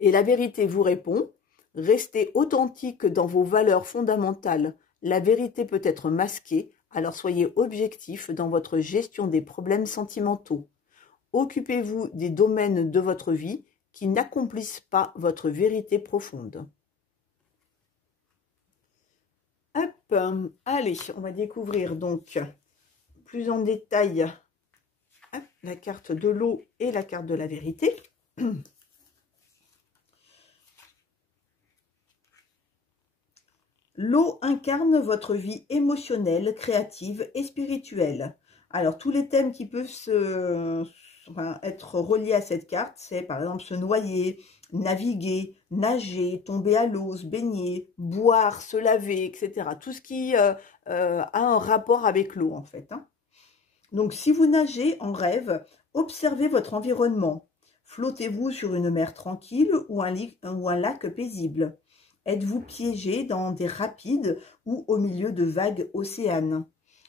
Et la vérité vous répond, restez authentique dans vos valeurs fondamentales. La vérité peut être masquée, alors soyez objectif dans votre gestion des problèmes sentimentaux. Occupez-vous des domaines de votre vie qui n'accomplissent pas votre vérité profonde. Hop, allez, on va découvrir donc plus en détail la carte de l'eau et la carte de la vérité. L'eau incarne votre vie émotionnelle, créative et spirituelle. Alors, tous les thèmes qui peuvent être reliés à cette carte, c'est par exemple se noyer, naviguer, nager, tomber à l'eau, se baigner, boire, se laver, etc. Tout ce qui a un rapport avec l'eau, en fait. Donc, si vous nagez en rêve, observez votre environnement. Flottez-vous sur une mer tranquille ou un lac paisible? Êtes-vous piégé dans des rapides ou au milieu de vagues océanes?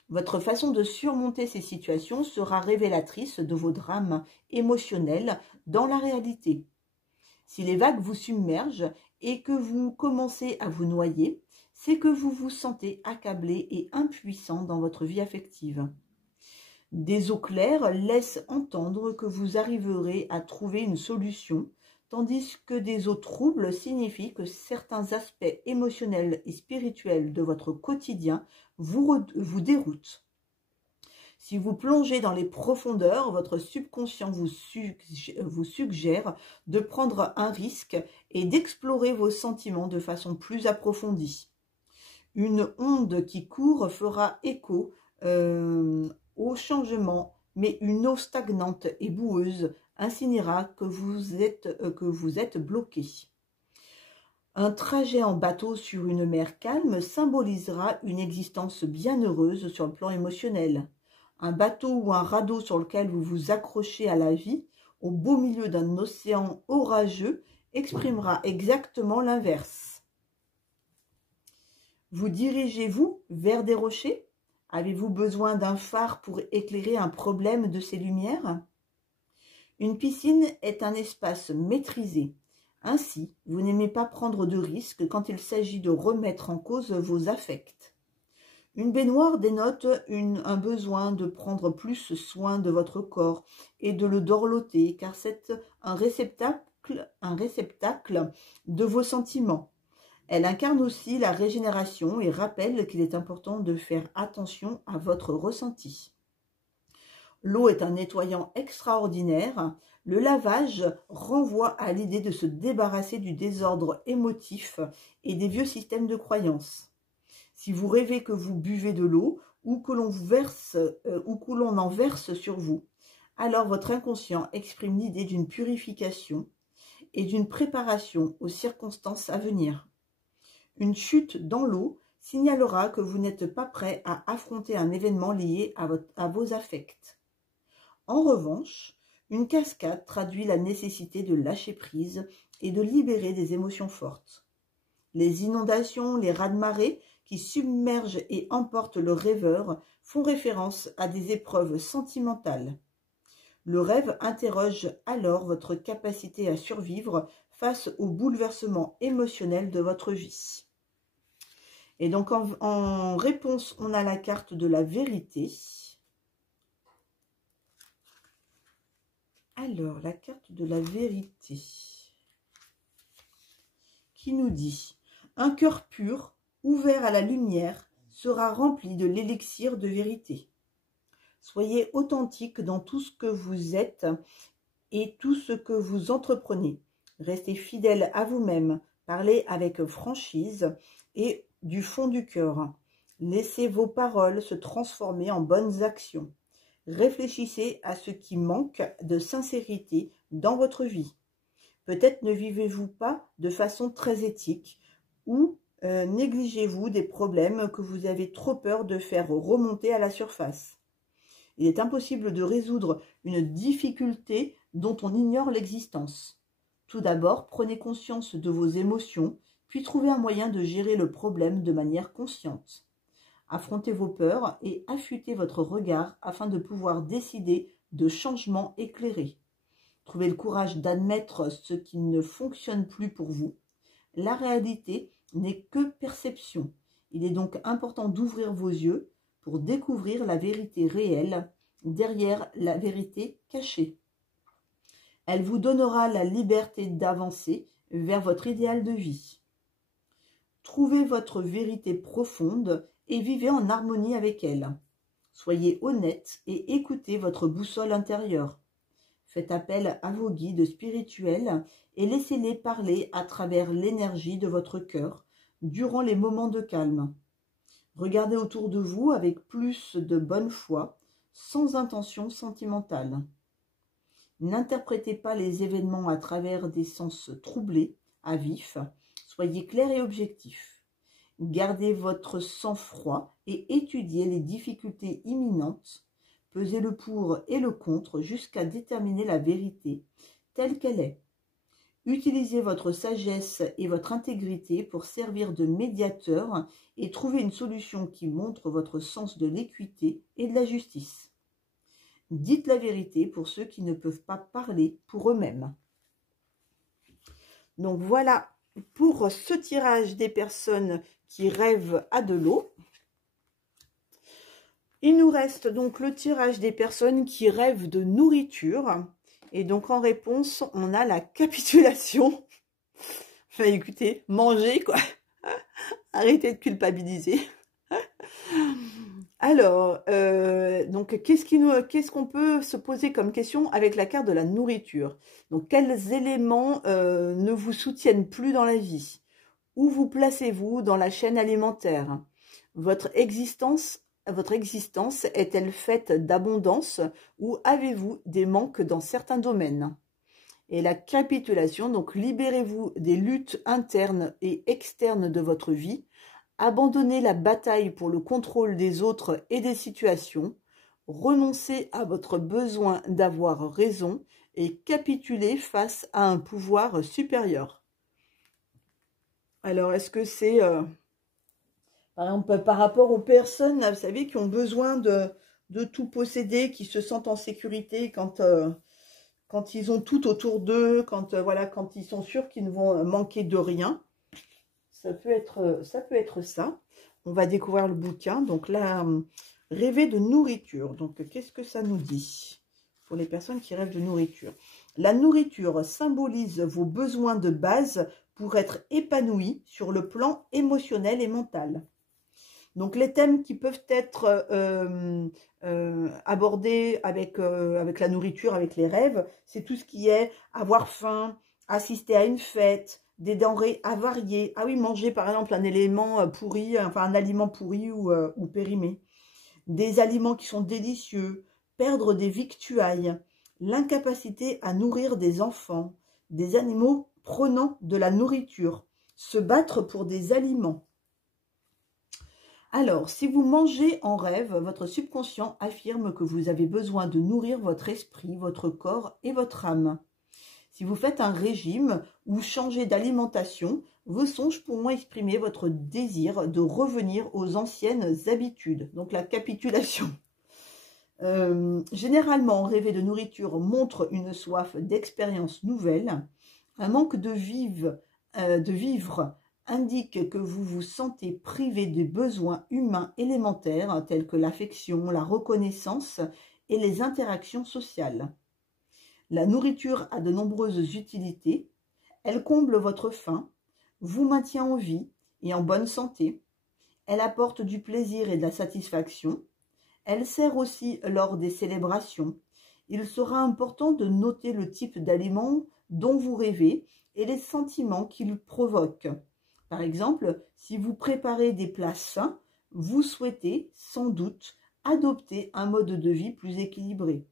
Votre façon de surmonter ces situations sera révélatrice de vos drames émotionnels dans la réalité. Si les vagues vous submergent et que vous commencez à vous noyer, c'est que vous vous sentez accablé et impuissant dans votre vie affective. Des eaux claires laissent entendre que vous arriverez à trouver une solution, tandis que des eaux troubles signifient que certains aspects émotionnels et spirituels de votre quotidien vous déroutent. Si vous plongez dans les profondeurs, votre subconscient vous suggère de prendre un risque et d'explorer vos sentiments de façon plus approfondie. Une onde qui court fera écho au changement, mais une eau stagnante et boueuse insinuera que vous êtes bloqué. Un trajet en bateau sur une mer calme symbolisera une existence bienheureuse sur le plan émotionnel. Un bateau ou un radeau sur lequel vous vous accrochez à la vie, au beau milieu d'un océan orageux, exprimera exactement l'inverse. Vous dirigez-vous vers des rochers? Avez-vous besoin d'un phare pour éclairer un problème de ces lumières? Une piscine est un espace maîtrisé. Ainsi, vous n'aimez pas prendre de risques quand il s'agit de remettre en cause vos affects. Une baignoire dénote un besoin de prendre plus soin de votre corps et de le dorloter, car c'est un réceptacle de vos sentiments. Elle incarne aussi la régénération et rappelle qu'il est important de faire attention à votre ressenti. L'eau est un nettoyant extraordinaire. Le lavage renvoie à l'idée de se débarrasser du désordre émotif et des vieux systèmes de croyances. Si vous rêvez que vous buvez de l'eau ou que l'on en verse sur vous, alors votre inconscient exprime l'idée d'une purification et d'une préparation aux circonstances à venir. Une chute dans l'eau signalera que vous n'êtes pas prêt à affronter un événement lié à vos affects. En revanche, une cascade traduit la nécessité de lâcher prise et de libérer des émotions fortes. Les inondations, les raz-de-marée qui submergent et emportent le rêveur font référence à des épreuves sentimentales. Le rêve interroge alors votre capacité à survivre face aux bouleversements émotionnels de votre vie. Et donc en réponse, on a la carte de la vérité. Alors, la carte de la vérité qui nous dit « Un cœur pur, ouvert à la lumière, sera rempli de l'élixir de vérité. Soyez authentique dans tout ce que vous êtes et tout ce que vous entreprenez. Restez fidèle à vous-même, parlez avec franchise et du fond du cœur. Laissez vos paroles se transformer en bonnes actions. Réfléchissez à ce qui manque de sincérité dans votre vie. Peut-être ne vivez-vous pas de façon très éthique ou négligez-vous des problèmes que vous avez trop peur de faire remonter à la surface. Il est impossible de résoudre une difficulté dont on ignore l'existence. Tout d'abord, prenez conscience de vos émotions, puis trouvez un moyen de gérer le problème de manière consciente. Affrontez vos peurs et affûtez votre regard afin de pouvoir décider de changements éclairés. Trouvez le courage d'admettre ce qui ne fonctionne plus pour vous. La réalité n'est que perception. Il est donc important d'ouvrir vos yeux pour découvrir la vérité réelle derrière la vérité cachée. Elle vous donnera la liberté d'avancer vers votre idéal de vie. Trouvez votre vérité profonde et vivez en harmonie avec elle. Soyez honnête et écoutez votre boussole intérieure. Faites appel à vos guides spirituels et laissez-les parler à travers l'énergie de votre cœur durant les moments de calme. Regardez autour de vous avec plus de bonne foi, sans intention sentimentale. N'interprétez pas les événements à travers des sens troublés, à vif. Soyez clair et objectif. Gardez votre sang-froid et étudiez les difficultés imminentes. Pesez le pour et le contre jusqu'à déterminer la vérité telle qu'elle est. Utilisez votre sagesse et votre intégrité pour servir de médiateur et trouver une solution qui montre votre sens de l'équité et de la justice. Dites la vérité pour ceux qui ne peuvent pas parler pour eux-mêmes. Donc voilà pour ce tirage des personnes qui rêvent à de l'eau. Il nous reste donc le tirage des personnes qui rêvent de nourriture. Et donc en réponse, on a la capitulation. Enfin écoutez, manger quoi. Arrêtez de culpabiliser. Alors, donc qu'est-ce qu'on peut se poser comme question avec la carte de la nourriture? Donc quels éléments ne vous soutiennent plus dans la vie? Où vous placez-vous dans la chaîne alimentaire? Votre existence est-elle faite d'abondance ou avez-vous des manques dans certains domaines? Et la capitulation, donc libérez-vous des luttes internes et externes de votre vie, abandonnez la bataille pour le contrôle des autres et des situations, renoncez à votre besoin d'avoir raison et capitulez face à un pouvoir supérieur. Alors, est-ce que c'est... par exemple, par rapport aux personnes, vous savez, qui ont besoin de tout posséder, qui se sentent en sécurité quand ils ont tout autour d'eux, voilà, quand ils sont sûrs qu'ils ne vont manquer de rien. Ça peut être ça. On va découvrir le bouquin. Donc là, rêver de nourriture. Donc, qu'est-ce que ça nous dit pour les personnes qui rêvent de nourriture? La nourriture symbolise vos besoins de base pour être épanouis sur le plan émotionnel et mental. Donc, les thèmes qui peuvent être abordés avec la nourriture, avec les rêves, c'est tout ce qui est avoir faim, assister à une fête, des denrées avariées. Ah oui, manger par exemple un élément pourri, enfin un aliment pourri ou périmé. Des aliments qui sont délicieux, perdre des victuailles, l'incapacité à nourrir des enfants, des animaux prenant de la nourriture, se battre pour des aliments. Alors, si vous mangez en rêve, votre subconscient affirme que vous avez besoin de nourrir votre esprit, votre corps et votre âme. Si vous faites un régime ou changez d'alimentation, vos songes pourront exprimer votre désir de revenir aux anciennes habitudes, donc la capitulation. Généralement, rêver de nourriture montre une soif d'expériences nouvelles. Un manque de vivre indique que vous vous sentez privé des besoins humains élémentaires tels que l'affection, la reconnaissance et les interactions sociales. La nourriture a de nombreuses utilités. Elle comble votre faim, vous maintient en vie et en bonne santé. Elle apporte du plaisir et de la satisfaction. Elle sert aussi lors des célébrations. Il sera important de noter le type d'aliment dont vous rêvez et les sentiments qu'il provoque. Par exemple, si vous préparez des plats sains, vous souhaitez sans doute adopter un mode de vie plus équilibré.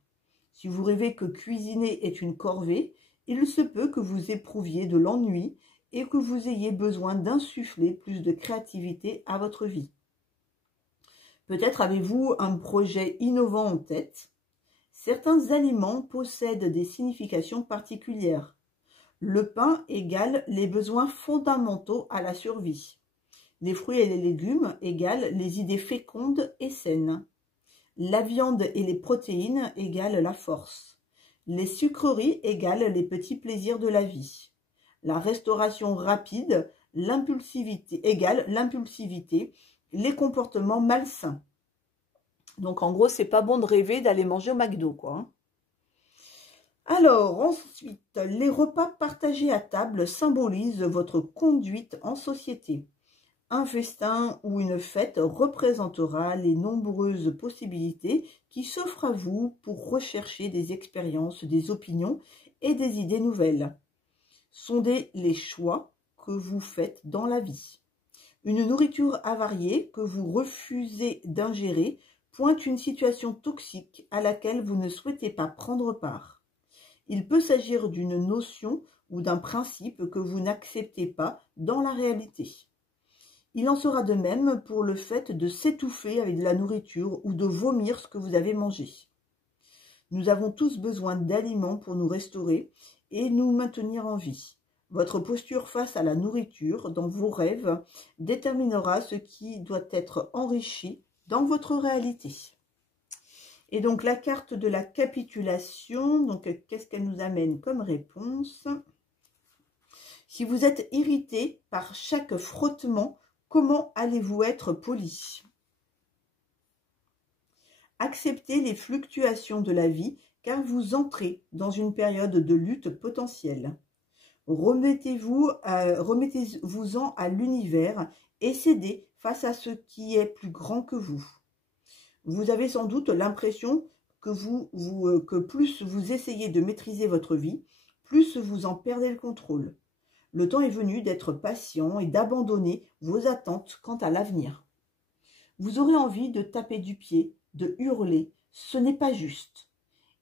Si vous rêvez que cuisiner est une corvée, il se peut que vous éprouviez de l'ennui et que vous ayez besoin d'insuffler plus de créativité à votre vie. Peut-être avez-vous un projet innovant en tête. Certains aliments possèdent des significations particulières. Le pain égale les besoins fondamentaux à la survie. Les fruits et les légumes égale les idées fécondes et saines. La viande et les protéines égale la force. Les sucreries égale les petits plaisirs de la vie. La restauration rapide, l'impulsivité égale l'impulsivité, les comportements malsains. Donc en gros, c'est pas bon de rêver d'aller manger au McDo, quoi. Alors ensuite, les repas partagés à table symbolisent votre conduite en société. Un festin ou une fête représentera les nombreuses possibilités qui s'offrent à vous pour rechercher des expériences, des opinions et des idées nouvelles. Sondez les choix que vous faites dans la vie. Une nourriture avariée que vous refusez d'ingérer pointe une situation toxique à laquelle vous ne souhaitez pas prendre part. Il peut s'agir d'une notion ou d'un principe que vous n'acceptez pas dans la réalité. Il en sera de même pour le fait de s'étouffer avec de la nourriture ou de vomir ce que vous avez mangé. Nous avons tous besoin d'aliments pour nous restaurer et nous maintenir en vie. Votre posture face à la nourriture dans vos rêves déterminera ce qui doit être enrichi dans votre réalité. Et donc la carte de la capitulation, donc qu'est-ce qu'elle nous amène comme réponse? Si vous êtes irrité par chaque frottement, comment allez-vous être poli? Acceptez les fluctuations de la vie car vous entrez dans une période de lutte potentielle. Remettez-vous-en à l'univers et cédez face à ce qui est plus grand que vous. Vous avez sans doute l'impression que plus vous essayez de maîtriser votre vie, plus vous en perdez le contrôle. Le temps est venu d'être patient et d'abandonner vos attentes quant à l'avenir. Vous aurez envie de taper du pied, de hurler, ce n'est pas juste.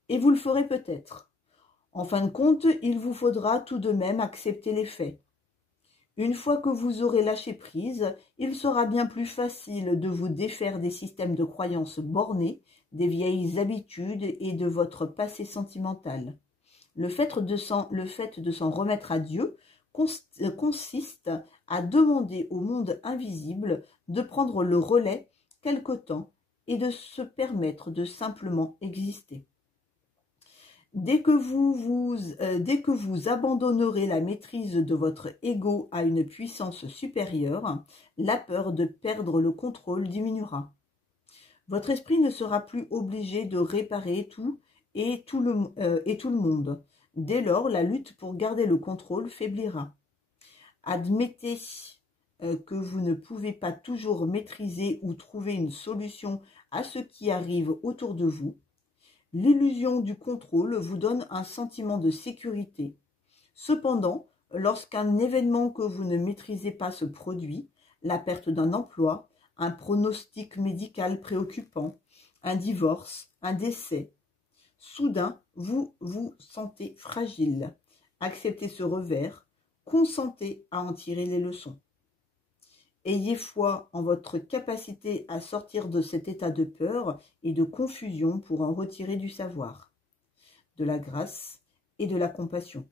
Et vous le ferez peut-être. En fin de compte, il vous faudra tout de même accepter les faits. Une fois que vous aurez lâché prise, il sera bien plus facile de vous défaire des systèmes de croyances bornés, des vieilles habitudes et de votre passé sentimental. Le fait de s'en remettre à Dieu consiste à demander au monde invisible de prendre le relais quelque temps et de se permettre de simplement exister. Dès que vous abandonnerez la maîtrise de votre ego à une puissance supérieure, la peur de perdre le contrôle diminuera. Votre esprit ne sera plus obligé de réparer tout le monde. Dès lors, la lutte pour garder le contrôle faiblira. Admettez que vous ne pouvez pas toujours maîtriser ou trouver une solution à ce qui arrive autour de vous. L'illusion du contrôle vous donne un sentiment de sécurité. Cependant, lorsqu'un événement que vous ne maîtrisez pas se produit, la perte d'un emploi, un pronostic médical préoccupant, un divorce, un décès, soudain, vous vous sentez fragile. Acceptez ce revers, consentez à en tirer les leçons. Ayez foi en votre capacité à sortir de cet état de peur et de confusion pour en retirer du savoir, de la grâce et de la compassion.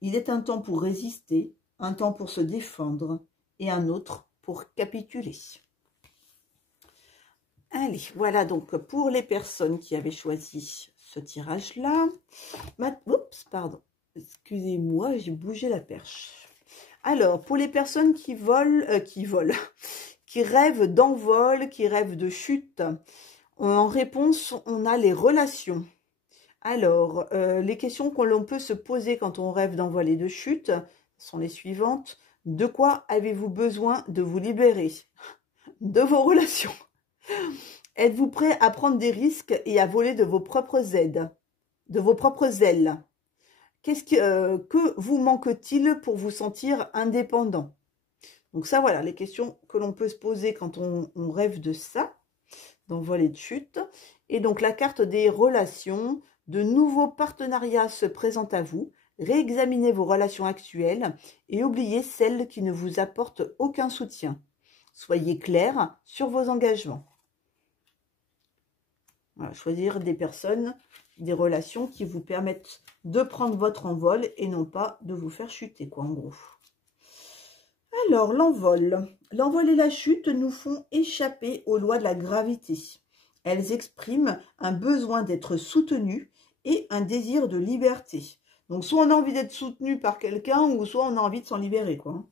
Il est un temps pour résister, un temps pour se défendre et un autre pour capituler. Allez, voilà donc pour les personnes qui avaient choisi ce tirage-là. Oups, pardon, excusez-moi, j'ai bougé la perche. Alors, pour les personnes qui rêvent d'envol, qui rêvent de chute, en réponse, on a les relations. Alors, les questions que l'on peut se poser quand on rêve d'envol et de chute sont les suivantes. De quoi avez-vous besoin de vous libérer? De vos relations. Êtes-vous prêt à prendre des risques et à voler de vos propres ailes? Que vous manque-t-il pour vous sentir indépendant? Donc ça, voilà, les questions que l'on peut se poser quand on rêve de ça, d'envol et de chute. Et donc la carte des relations, de nouveaux partenariats se présentent à vous. Réexaminez vos relations actuelles et oubliez celles qui ne vous apportent aucun soutien. Soyez clair sur vos engagements. Voilà, choisir des personnes des relations qui vous permettent de prendre votre envol et non pas de vous faire chuter, quoi, en gros. Alors, l'envol. L'envol et la chute nous font échapper aux lois de la gravité. Elles expriment un besoin d'être soutenues et un désir de liberté. Donc, soit on a envie d'être soutenu par quelqu'un, ou soit on a envie de s'en libérer, quoi.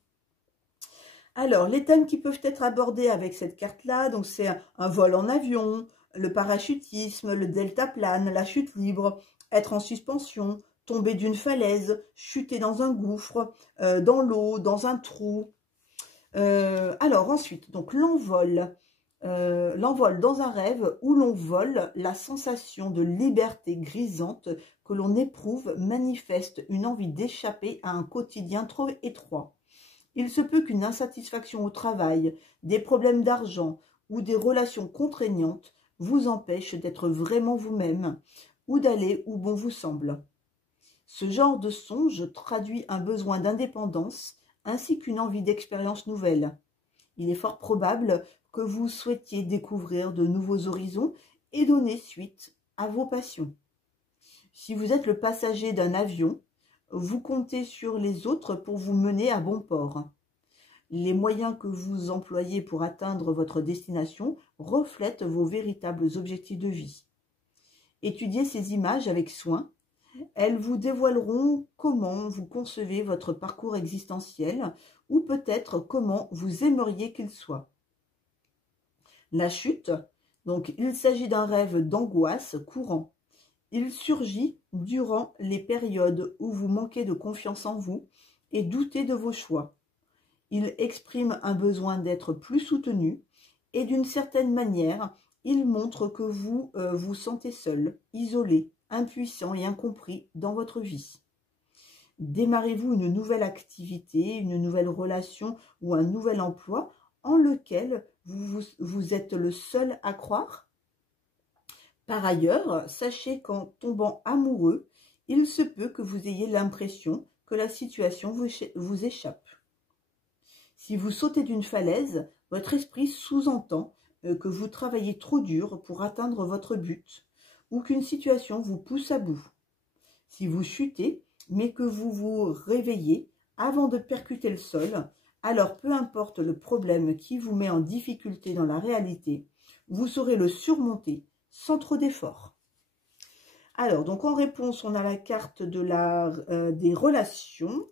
Alors, les thèmes qui peuvent être abordés avec cette carte-là, donc c'est un vol en avion, le parachutisme, le deltaplane, la chute libre, être en suspension, tomber d'une falaise, chuter dans un gouffre, dans l'eau, dans un trou. Alors ensuite, donc l'envol. L'envol dans un rêve où l'on vole, la sensation de liberté grisante que l'on éprouve manifeste une envie d'échapper à un quotidien trop étroit. Il se peut qu'une insatisfaction au travail, des problèmes d'argent ou des relations contraignantes vous empêchent d'être vraiment vous-même ou d'aller où bon vous semble. Ce genre de songe traduit un besoin d'indépendance ainsi qu'une envie d'expérience nouvelle. Il est fort probable que vous souhaitiez découvrir de nouveaux horizons et donner suite à vos passions. Si vous êtes le passager d'un avion, vous comptez sur les autres pour vous mener à bon port. Les moyens que vous employez pour atteindre votre destination reflètent vos véritables objectifs de vie. Étudiez ces images avec soin. Elles vous dévoileront comment vous concevez votre parcours existentiel ou peut-être comment vous aimeriez qu'il soit. La chute, donc il s'agit d'un rêve d'angoisse courant. Il surgit durant les périodes où vous manquez de confiance en vous et doutez de vos choix. Il exprime un besoin d'être plus soutenu et d'une certaine manière, il montre que vous vous sentez seul, isolé, impuissant et incompris dans votre vie. Démarrez-vous une nouvelle activité, une nouvelle relation ou un nouvel emploi en lequel vous êtes le seul à croire? Par ailleurs, sachez qu'en tombant amoureux, il se peut que vous ayez l'impression que la situation vous échappe. Si vous sautez d'une falaise, votre esprit sous-entend que vous travaillez trop dur pour atteindre votre but ou qu'une situation vous pousse à bout. Si vous chutez, mais que vous vous réveillez avant de percuter le sol, alors peu importe le problème qui vous met en difficulté dans la réalité, vous saurez le surmonter sans trop d'efforts. Alors, donc en réponse, on a la carte de des relations.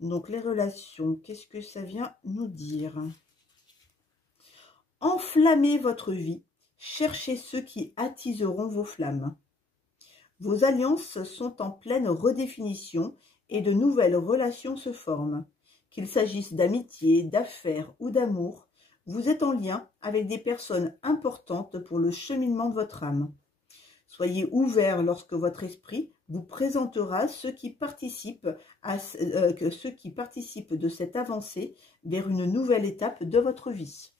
Donc les relations, qu'est-ce que ça vient nous dire? Enflammez votre vie, cherchez ceux qui attiseront vos flammes. Vos alliances sont en pleine redéfinition et de nouvelles relations se forment. Qu'il s'agisse d'amitié, d'affaires ou d'amour, vous êtes en lien avec des personnes importantes pour le cheminement de votre âme. Soyez ouvert lorsque votre esprit vous présentera ceux qui participent de cette avancée vers une nouvelle étape de votre vie.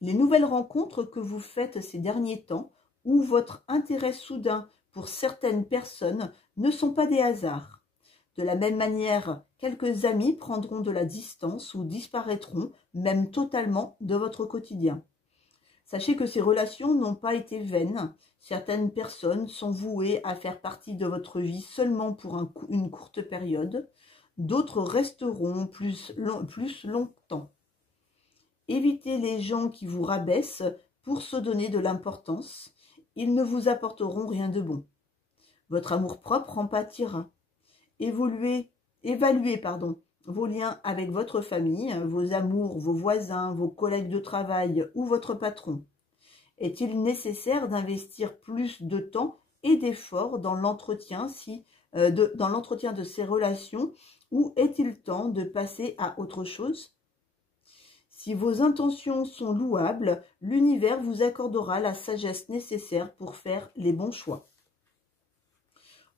Les nouvelles rencontres que vous faites ces derniers temps ou votre intérêt soudain pour certaines personnes ne sont pas des hasards. De la même manière, quelques amis prendront de la distance ou disparaîtront même totalement de votre quotidien. Sachez que ces relations n'ont pas été vaines. Certaines personnes sont vouées à faire partie de votre vie seulement pour une courte période. D'autres resteront plus longtemps. Évitez les gens qui vous rabaissent pour se donner de l'importance. Ils ne vous apporteront rien de bon. Votre amour-propre en pâtira. Évaluez vos liens avec votre famille, vos amours, vos voisins, vos collègues de travail ou votre patron. Est-il nécessaire d'investir plus de temps et d'efforts dans l'entretien de ces relations ou est-il temps de passer à autre chose? Si vos intentions sont louables, l'univers vous accordera la sagesse nécessaire pour faire les bons choix.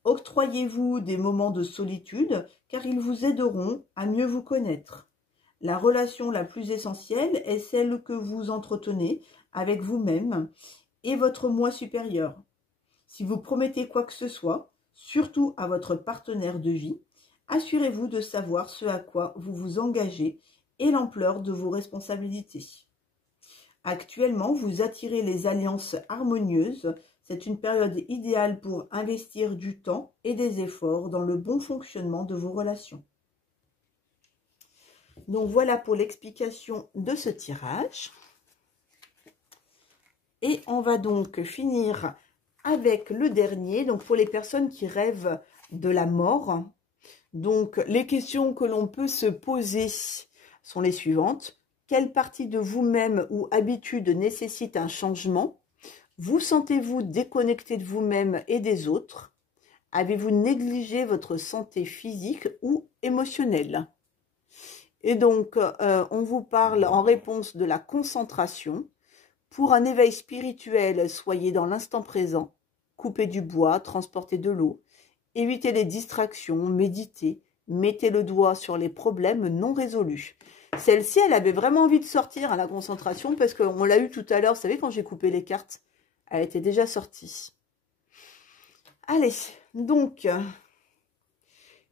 Octroyez-vous des moments de solitude car ils vous aideront à mieux vous connaître. La relation la plus essentielle est celle que vous entretenez avec vous-même et votre moi supérieur. Si vous promettez quoi que ce soit, surtout à votre partenaire de vie, assurez-vous de savoir ce à quoi vous vous engagez et l'ampleur de vos responsabilités. Actuellement, vous attirez les alliances harmonieuses C'est une période idéale pour investir du temps et des efforts dans le bon fonctionnement de vos relations. Donc voilà pour l'explication de ce tirage. Et on va donc finir avec le dernier, donc pour les personnes qui rêvent de la mort. Donc les questions que l'on peut se poser sont les suivantes. Quelle partie de vous-même ou habitude nécessite un changement? Vous sentez-vous déconnecté de vous-même et des autres? Avez-vous négligé votre santé physique ou émotionnelle? Et donc, on vous parle en réponse de la concentration. Pour un éveil spirituel, soyez dans l'instant présent. Coupez du bois, transportez de l'eau. Évitez les distractions, méditez. Mettez le doigt sur les problèmes non résolus. Celle-ci, elle avait vraiment envie de sortir à la concentration parce qu'on l'a eu tout à l'heure. Vous savez, quand j'ai coupé les cartes, elle était déjà sortie. Allez, donc...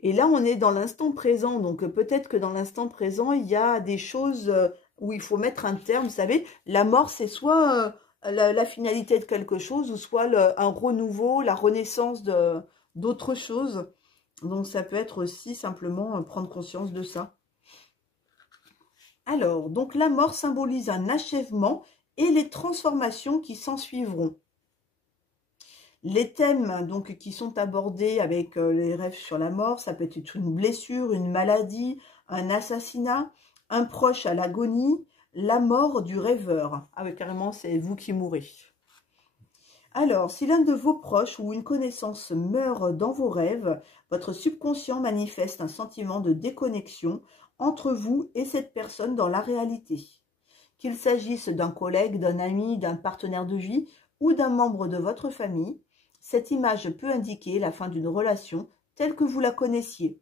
Et là, on est dans l'instant présent. Donc, peut-être que dans l'instant présent, il y a des choses où il faut mettre un terme. Vous savez, la mort, c'est soit la finalité de quelque chose, ou soit un renouveau, la renaissance d'autre chose. Donc, ça peut être aussi simplement prendre conscience de ça. Alors, donc la mort symbolise un achèvement et les transformations qui s'en suivront. Les thèmes donc qui sont abordés avec les rêves sur la mort, ça peut être une blessure, une maladie, un assassinat, un proche à l'agonie, la mort du rêveur. Ah oui, carrément, c'est vous qui mourrez. Alors, si l'un de vos proches ou une connaissance meurt dans vos rêves, votre subconscient manifeste un sentiment de déconnexion entre vous et cette personne dans la réalité. Qu'il s'agisse d'un collègue, d'un ami, d'un partenaire de vie ou d'un membre de votre famille, cette image peut indiquer la fin d'une relation telle que vous la connaissiez.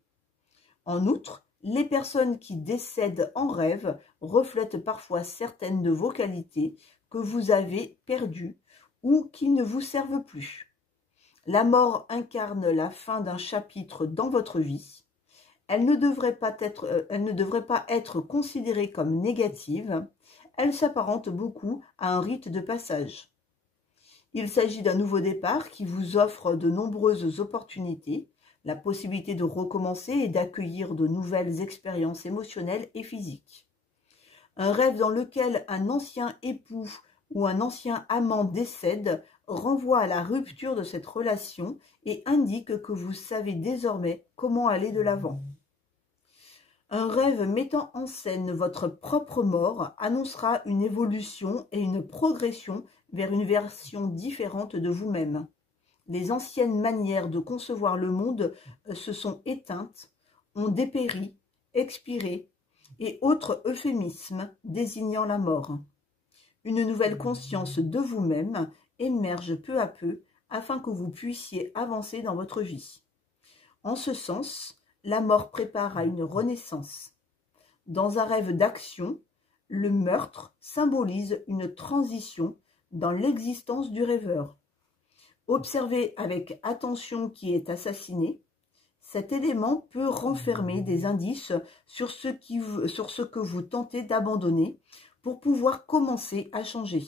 En outre, les personnes qui décèdent en rêve reflètent parfois certaines de vos qualités que vous avez perdues ou qui ne vous servent plus. La mort incarne la fin d'un chapitre dans votre vie. Elle ne devrait pas être considérée comme négative. Elle s'apparente beaucoup à un rite de passage. Il s'agit d'un nouveau départ qui vous offre de nombreuses opportunités, la possibilité de recommencer et d'accueillir de nouvelles expériences émotionnelles et physiques. Un rêve dans lequel un ancien époux ou un ancien amant décède renvoie à la rupture de cette relation et indique que vous savez désormais comment aller de l'avant. Un rêve mettant en scène votre propre mort annoncera une évolution et une progression vers une version différente de vous-même. Les anciennes manières de concevoir le monde se sont éteintes, ont dépéri, expiré, et autres euphémismes désignant la mort. Une nouvelle conscience de vous-même émerge peu à peu afin que vous puissiez avancer dans votre vie. En ce sens, la mort prépare à une renaissance. Dans un rêve d'action, le meurtre symbolise une transition dans l'existence du rêveur. Observez avec attention qui est assassiné. Cet élément peut renfermer des indices sur ce que vous tentez d'abandonner pour pouvoir commencer à changer.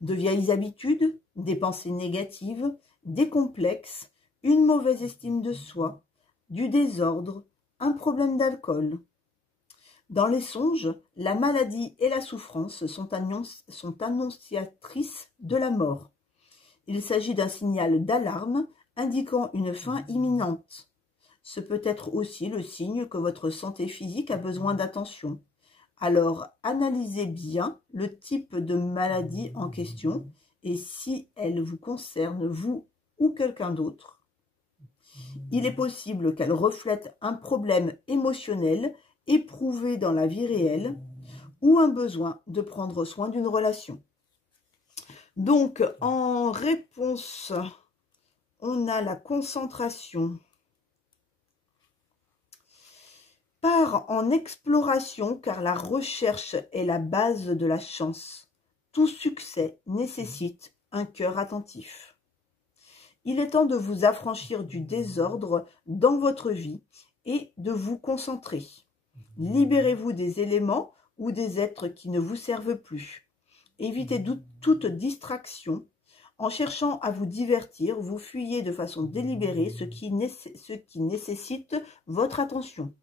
De vieilles habitudes, des pensées négatives, des complexes, une mauvaise estime de soi, du désordre, un problème d'alcool. Dans les songes, la maladie et la souffrance sont annonciatrices de la mort. Il s'agit d'un signal d'alarme indiquant une fin imminente. Ce peut être aussi le signe que votre santé physique a besoin d'attention. Alors, analysez bien le type de maladie en question et si elle vous concerne, vous ou quelqu'un d'autre. Il est possible qu'elle reflète un problème émotionnel éprouvé dans la vie réelle ou un besoin de prendre soin d'une relation. Donc, en réponse, on a la concentration. Part en exploration car la recherche est la base de la chance. Tout succès nécessite un cœur attentif. Il est temps de vous affranchir du désordre dans votre vie et de vous concentrer. Libérez-vous des éléments ou des êtres qui ne vous servent plus. Évitez toute distraction. En cherchant à vous divertir, vous fuyez de façon délibérée ce qui nécessite votre attention.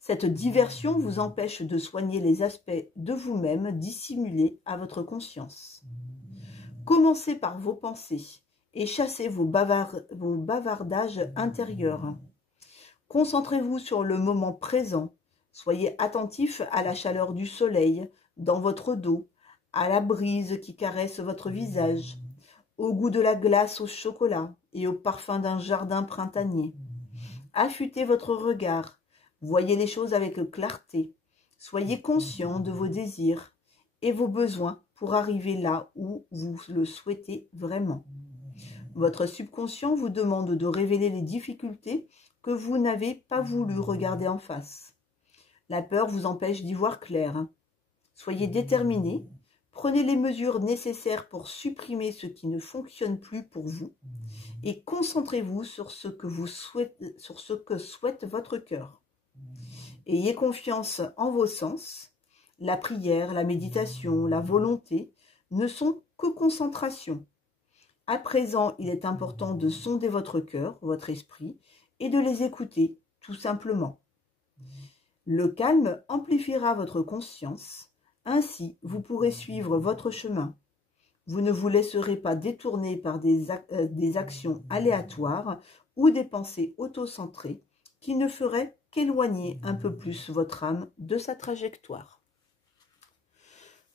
Cette diversion vous empêche de soigner les aspects de vous-même dissimulés à votre conscience. Commencez par vos pensées et chassez vos bavardages intérieurs. Concentrez-vous sur le moment présent. Soyez attentif à la chaleur du soleil dans votre dos, à la brise qui caresse votre visage, au goût de la glace au chocolat et au parfum d'un jardin printanier. Affûtez votre regard. Voyez les choses avec clarté. Soyez conscient de vos désirs et vos besoins pour arriver là où vous le souhaitez vraiment. Votre subconscient vous demande de révéler les difficultés que vous n'avez pas voulu regarder en face. La peur vous empêche d'y voir clair. Soyez déterminé. Prenez les mesures nécessaires pour supprimer ce qui ne fonctionne plus pour vous et concentrez-vous sur ce que souhaite votre cœur. Ayez confiance en vos sens. La prière, la méditation, la volonté ne sont que concentration. À présent, il est important de sonder votre cœur, votre esprit, et de les écouter, tout simplement. Le calme amplifiera votre conscience. Ainsi, vous pourrez suivre votre chemin. Vous ne vous laisserez pas détourner par des actions aléatoires ou des pensées autocentrées qui ne feraient qu'éloigner un peu plus votre âme de sa trajectoire.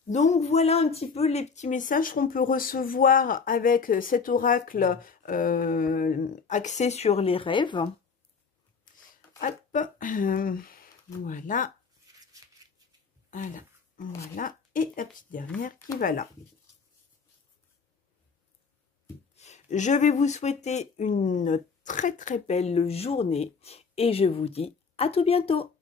Donc voilà un petit peu les petits messages qu'on peut recevoir avec cet oracle axé sur les rêves. Hop, voilà. Voilà, voilà. Et la petite dernière qui va là. Je vais vous souhaiter une très très belle journée et je vous dis à tout bientôt.